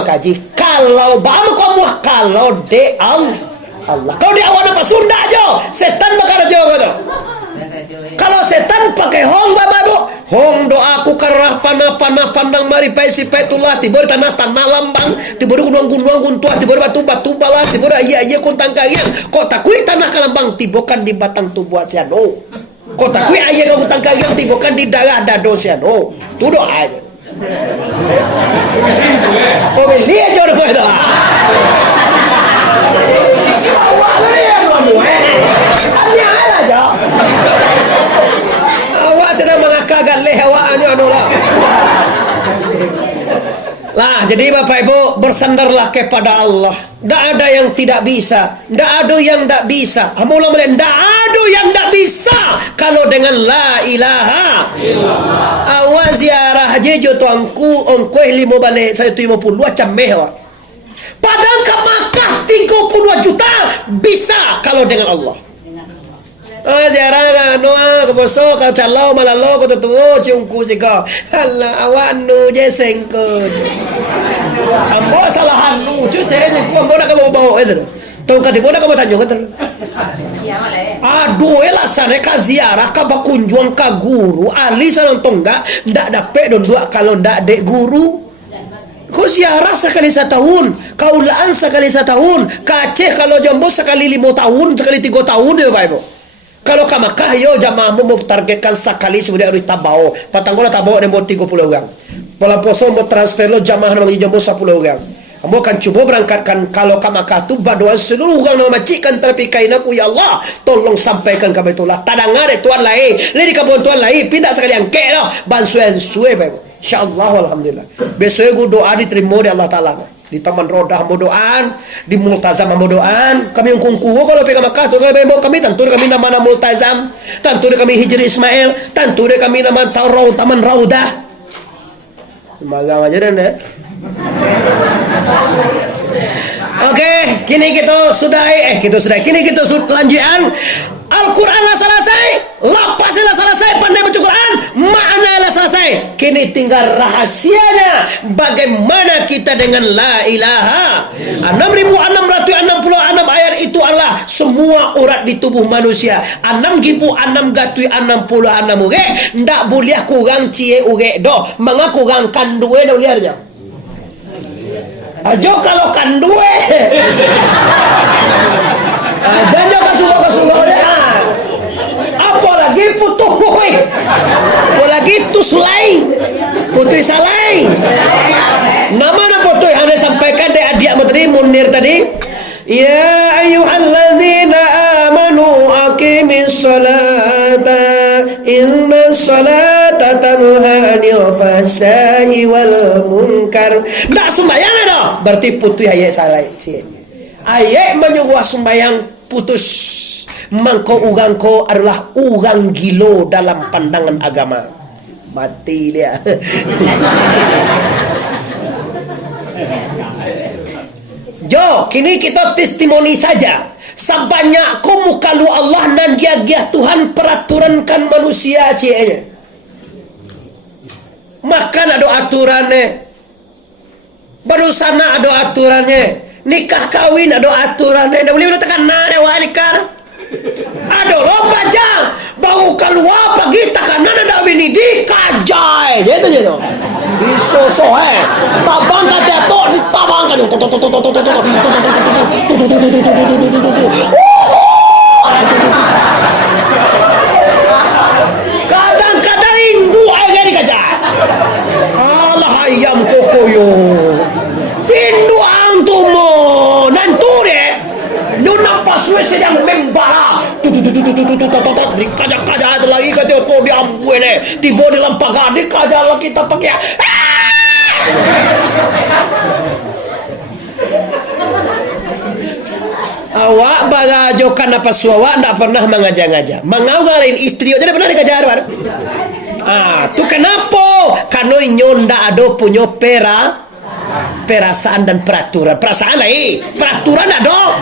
kaji. Kalau bamu kau muah kalau de Allah. Kau di awal apa Sunda jo, setan bakal jo kau tu. Kalau setan pakai hong Bapak Ibu, hong doaku karena panah pandang mari pai tulah tibur tanah lambang tibur gunung guntua tibur batu balah tibur iya kuntang kagian kok takui tanah kalambang tibokan di batang tubuh asiano kok takui ayah kuntang kagian tibokan di darah dado asiano tu doa aja kau beli aja orang kau doa awak lihat kamu hanya aja sedang mengakak leh awaknya anu lah. Jadi Bapak Ibu bersandarlah kepada Allah. Tidak ada yang tidak bisa, tidak ada yang tidak bisa. Amulah mulai tidak ada yang tidak bisa kalau dengan la ilaha illallah. Awak ziarah jejo tuanku ongkeh 5 balik 150 cameh awak. Padahal ke Makkah 32 juta bisa kalau dengan Allah. Jarang noa ke bosok ke calau malalo ke tutuo ciumku siko Allah awanu jeseng ke ambo salah anu cucenya ku ambo nak kamu bawa itu tong kati boda kamu tanjung kan aduh elah sana ka ziarah ka bakunjung ka guru ali sana tongga ndak dapat don dua kalau ndak dek guru. Kau ziarah sekali setahun, kaulaan sekali setahun, Aceh kalau Jambu sekali 5 tahun, sekali 3 tahun ya Bapak Ibu. Kalau ke Makkah yo jamaahmu mau targetkan sekali sudah harus tabao. Patanggola tabao dan mau 30 orang. Pola poso mau transfer lo jamaah nama jombo 10 orang. Kamu akan coba berangkatkan kalau ke Makkah tu berdoa seluruh orang nama majikan tapi kainaku ya Allah tolong sampaikan ke Baitullah. Tadangan tuan lain, lari ke tuan lain pindah sekali yang ke dah bansuan suwe Bapak. Insyaallah alhamdulillah. Besok gue doa diterima oleh Allah Taala. Di Taman Rodah modoan, di Multazam modoan. Kami yang kungku kalau pegang Makkah tu kalau kami tentu kami nama Multazam, tentu kami Hijri Ismail, tentu kami nama Taman Raudah. Magang aja deh. Oke, kini kita sudah kini kita lanjutan. Al-Quran lah selesai, lapas lah selesai, pandai baca Quran, makna lah selesai. Kini tinggal rahasianya, bagaimana kita dengan la ilaha. 6.666 ayat itu adalah semua urat di tubuh manusia. 6.666 uge, ndak boleh kurang cie uge doh, manga kurang kandue dah lihat aja. Ajo kalau kandue, jangan kasuga apalagi putuh apalagi tuslai putuh salai nama putuh yang anda sampaikan dari adik tadi Munir tadi ya ayyuhalladzina amanu aqimis salata inna salata tanha 'anil fahsya'i wal munkar. Ndak sembahyang ada berarti putuh ayat salai ayat menyuruh sembahyang putus. Mangko ugangko adalah ugang gilo dalam pandangan agama. Mati dia. Jo, kini kita testimoni saja. Sebanyak kamu kalau Allah nan dia Tuhan peraturankan manusia cianya. Makan ada aturannya. Baru sana ada aturannya. Nikah kawin ada aturannya. Dah boleh tekan nane walikar. Ada lupa jang. Baru keluar pagi tekan nane dah bini dikajai. Gitu je tu. Disoso tabang kata tok ditabang kan. Kadang-kadang indu aja dikajai. Allah ayam kokoyo. Indu antumo nantu deh. Lu nampak suwe sedang membara. Dikajak-kajak lagi kata tu diambil deh. Tiba di lampagan dikajak lagi kita pakai. Awak bagajokan apa suawa ndak pernah mengajak-ngajak. Mengawalin istri aja pernah dikajar baru. Tu kenapa? Karena nyonda ada punya perasaan dan peraturan. Perasaan lain, peraturan ada.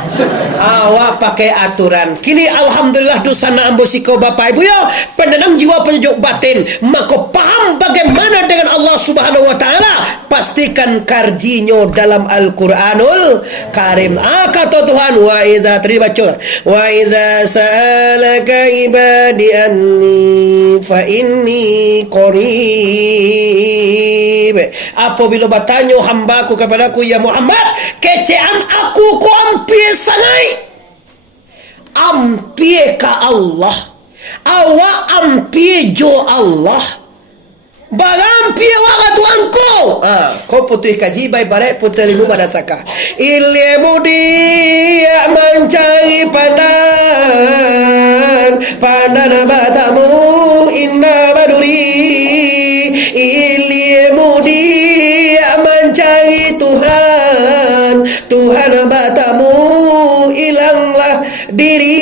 Awak pakai aturan. Kini alhamdulillah dosana ambosiko bapak ibu ya, penenang jiwa penyejuk batin. Maka paham bagaimana dengan Allah Subhanahu wa taala. Pastikan karjinya dalam Al-Qur'anul Karim. Kata Tuhan, wa idza tribaca wa idza sa'alaka ibadi anni fa inni qarib. Apabila bertanya hambaku kepadaku ya Muhammad, kecean aku ku ampie sangai. Ampie ka Allah. Awak ampie jo Allah. Bagampie waga Tuhanku. Kau putih kaji baik barek putih limu pada saka. Ilmu dia mencari pandan batamu inna baduri. Ilmu dia mencari Tuhan batamu hilanglah diri.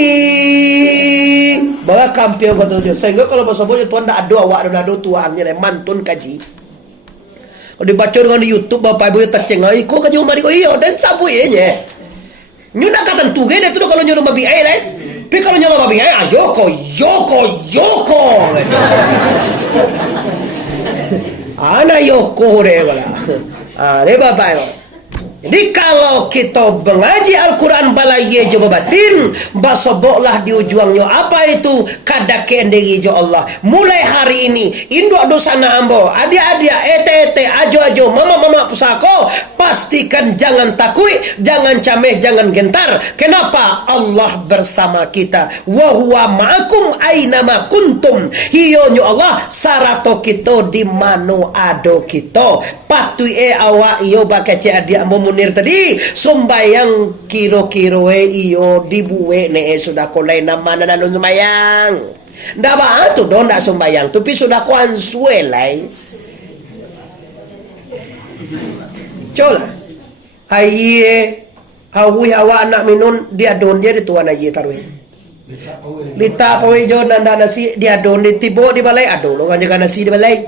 Baga kampion kata dia. Sehingga kalau bahasa Bojo Tuhan tak ada awak ada Tuhannya le mantun kaji. Kalau dibaca dengan di YouTube bapak ibu tercengai, kau kaji umari kau iyo dan sabu ye. Nyuna kata tu gede tu kalau nyuruh babi ai le. Tapi kalau nyuruh babi ai yoko. Ana yoko re bala. Re bapak yo. Jadi kalau kita mengaji Al-Quran balai jo batin, basoboklah di ujungnya apa itu kadake endegi jo Allah. Mulai hari ini induk dosana ambo, adik-adik, ete ajo mama pusako, pastikan jangan takui, jangan cameh, jangan gentar. Kenapa? Allah bersama kita. Wa huwa ma'akum ainama kuntum. Hiyonyo Allah sarato kita di mano ado kita. Patui awak iyo bakace adik ambo munir tadi sombayang kiro-kiro iyo dibuwe ne sudah kolai nama na lalu sembayang ndak ba tu don ndak sembayang tapi sudah kuan suelai cola aye awi awak anak minun dia don dia di tuan aye tarwe lita pawe jo nanda nasi dia don di tibo di balai ado lo kan jaga nasi di balai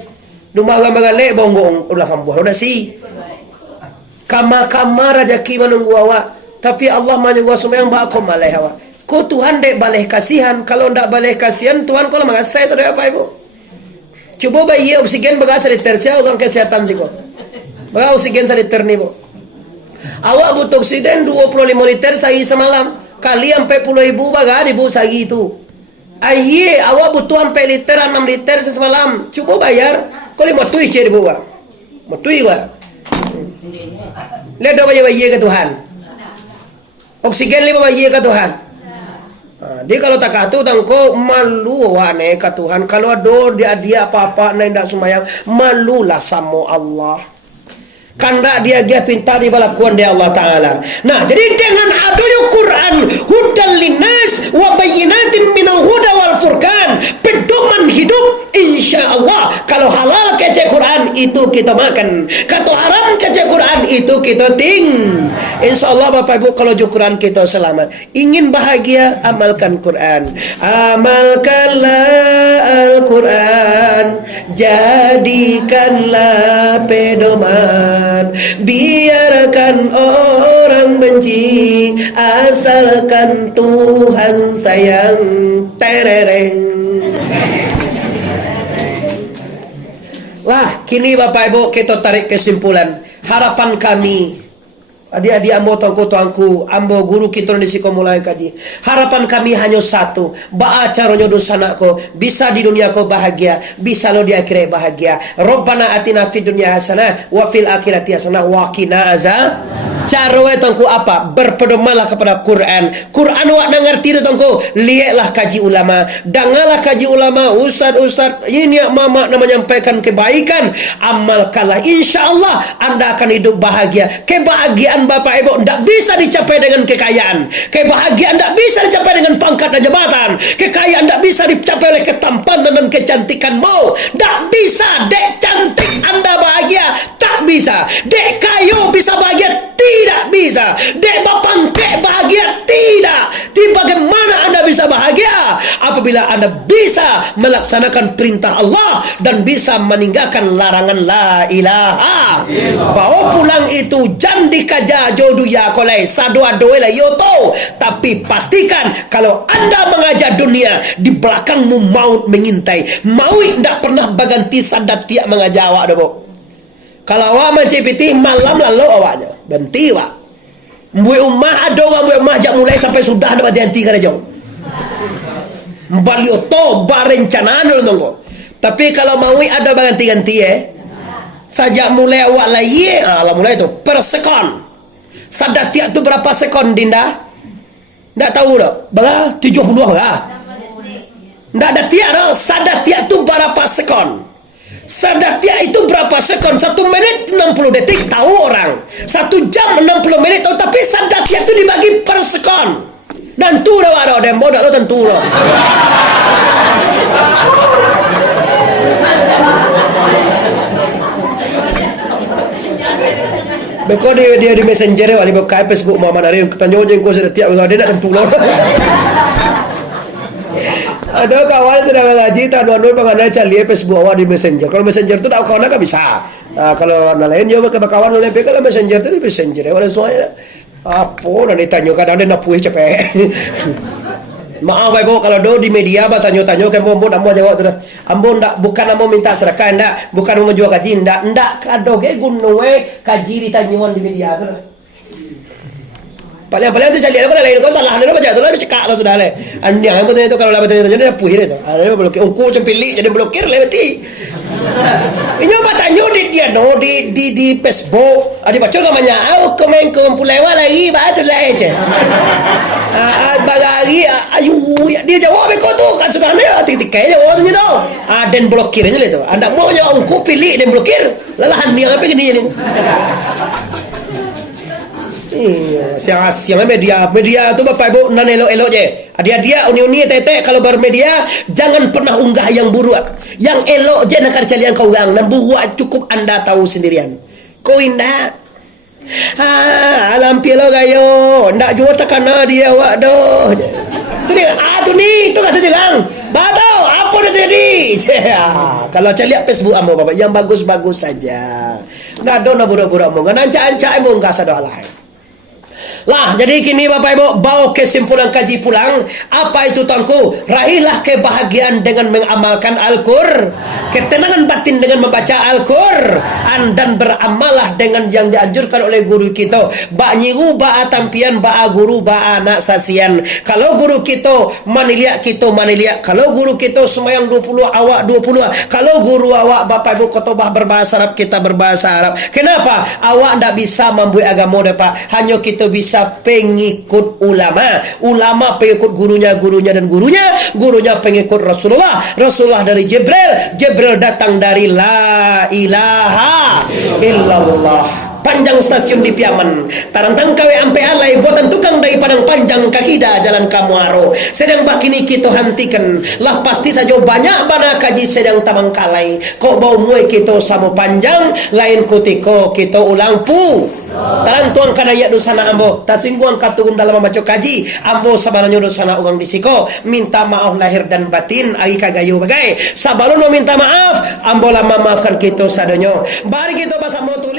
rumah orang bagale bonggong ulah sambuh nasi kamar rezeki menunggu awak, tapi Allah menunggu semua yang bako malai awak. Ko Tuhan dek baleh kasihan, kalau ndak baleh kasihan Tuhan kalau mengasai saudara apa ibu. Coba bayi oksigen bagasa liter sia orang kesehatan sih kok. Baga oksigen sa liter nih bu. Awak butuh oksigen 25 liter sehari semalam. Kali 40.000 baga ibu sehari itu. Aye, awak butuh 4 liter 6 liter semalam. Coba bayar. Kalau mau tuh cer ibu wa. Mau tuh wa. Lihat bayi ke Tuhan. Oksigen lima bayi ke Tuhan. Dia kalau tak katu tangko malu wane ke Tuhan. Kalau ada dia apa-apa na indak sumayang malulah sama Allah. Karena dia pintar di balakuan dia Allah Ta'ala. Nah, jadi dengan adanya Quran hudal linnas wa bayyinatin minal huda wal furqan, pedoman hidup insya insya Allah kalau halal kece Quran itu kita makan, kalau haram kece Quran itu kita ting. Insya Allah Bapak Ibu kalau Quran kita selamat. Ingin bahagia, amalkan Quran. Amalkanlah Al-Quran, jadikanlah pedoman. Biarkan orang benci, asalkan Tuhan sayang. Terereng. Lah, kini Bapak Ibu kita tarik kesimpulan. Harapan kami, adik-adik ambo tuangku, ambo guru kita di siko mulai kaji. Harapan kami hanya satu, baca ronyo dosa anakku, bisa di dunia kau bahagia, bisa lo di akhirat bahagia. Rabbana atina fid dunya hasanah wa fil akhirati hasanah wa qina azab. Cara tongku apa? Berpedomanlah kepada Quran. Quran wak ngerti tongku. Lihatlah kaji ulama. Dengarlah kaji ulama. Ustaz ini mama nama menyampaikan kebaikan. Amalkanlah. Insya Allah Anda akan hidup bahagia. Kebahagiaan Bapak Ibu tidak bisa dicapai dengan kekayaan. Kebahagiaan tidak bisa dicapai dengan pangkat dan jabatan. Kekayaan tidak bisa dicapai oleh ketampanan dan kecantikanmu. Tidak bisa. Dek cantik Anda bahagia. Tak bisa. Dek kayu bisa bahagia. Tidak bisa. Dek bapangkek bahagia. Tidak. Bagaimana Anda bisa bahagia? Apabila Anda bisa melaksanakan perintah Allah dan bisa meninggalkan larangan la ilaha. Bawa pulang itu jangan dikaja jodoh ya kolai sadua doela yoto. Tapi pastikan kalau Anda mengajar dunia, di belakangmu maut mengintai. Maut tidak pernah berganti sadat tiak mengajar awak dobo. Kalau awak mencipiti malam lalu awaknya berhenti wak. Mbui umah ada orang mbui umah jak mulai sampai sudah dapat ganti kan aja. Balioto barencanaan dulu tunggu. Tapi kalau mau ada ganti-ganti sajak mulai awak lagi lah mulai itu per sekon. Sadat tiak tu berapa sekon Dinda? Ndak tahu dah. Berapa? 70 lah. Ndak ada tiak dah. Sadat tiak tu berapa sekon? Sadat tiak itu berapa sekon? 1 menit 60 detik tahu orang. 1 jam 60 menit tahu. Tapi sadat tiak itu dibagi per sekon. Dan tu dah ada yang bodoh lo tentu lo. Beko dia di messenger wali buka Facebook Muhammad Arif tanya je ko sudah tiap dia nak tentu lo. Ada kawan sedang mengaji tahu pengen cari Facebook awak di messenger. Kalau messenger tu tak kawan kan bisa. Kalau lain dia pakai kawan oleh kalau messenger tu di messenger oleh soalnya. Apa nak ditanya kadang dia nak puih capek. Maaf Ibu kalau do di media ba tanya-tanya kan ambo jawab tu dah. Ambo ndak bukan ambo minta sedekah ndak, bukan ambo jual kaji ndak kado ke gunwe kaji ditanyawan di media tu dah. Paling tu cari aku lain kau salah dia baca tu lah cekak lah sudah le. Andi yang betul itu kalau lah bertanya dia puih dia tu. Ada blokir ungku cempili jadi blokir lewati. Ini bacanya dia no di Facebook. Ada baca namanya. Aku komen kumpulewa lagi baca lah aja. Bagari ayu dia jawab kau tu kan sudah ni titik kaya jawab tu tu. Dan blokir aja tu. Anda mau jawab ungku pilih dan blokir. Lalahan dia apa gini ni. Siang media tu Bapak Ibu nan elok-elok je. Dia uni tete kalau bermedia jangan pernah unggah yang buruk. Yang elok je nak calian kau orang dan buat cukup Anda tahu sendirian. Kau indah. Alam pialo gayo, ndak jual takana dia awak doh. Tu dia, tu ni, tu kata jangan. Batau, apa dah jadi? Kalau calian Facebook ambo Bapak yang bagus-bagus saja. Ndak ada nak buruk-buruk ambo. Ngancak-ancak ambo enggak sadar lain. Lah, jadi kini Bapak Ibu bawa kesimpulan kaji pulang. Apa itu tuanku? Raihlah kebahagiaan dengan mengamalkan Al-Qur'an. Ketenangan batin dengan membaca Al-Qur'an. Dan beramallah dengan yang dianjurkan oleh guru kita. Ba nyiru, ba tampian, ba guru, ba anak sasian. Kalau guru kita maniliak kita maniliak. Kalau guru kita semayang 20 awak 20. Kalau guru awak Bapak Ibu khotbah berbahasa Arab kita berbahasa Arab. Kenapa? Awak ndak bisa membuat agama dapat. Hanya kita bisa pengikut ulama pengikut gurunya dan gurunya pengikut Rasulullah dari Jibril datang dari la ilaha illallah. Panjang stasiun di Piaman tarantang kawe ampe alai buatan tukang daya Kai padang panjang kakida jalan kamuaro. Sedang bakini kita hentikan. Lah pasti saja banyak bana kaji sedang tamang kalai. Kok bau muai kita sama panjang. Lain kutiko kita ulang pu. Talang tuang kana ya dosana ambo. Tasingguang katungum dalam membaca kaji. Ambo sabaranya dosana uang disiko. Minta maaf lahir dan batin. Agi kagayu bagai. Sabalun mau minta maaf. Ambo lama maafkan kita sadonyo. Bari kita bahasa motor.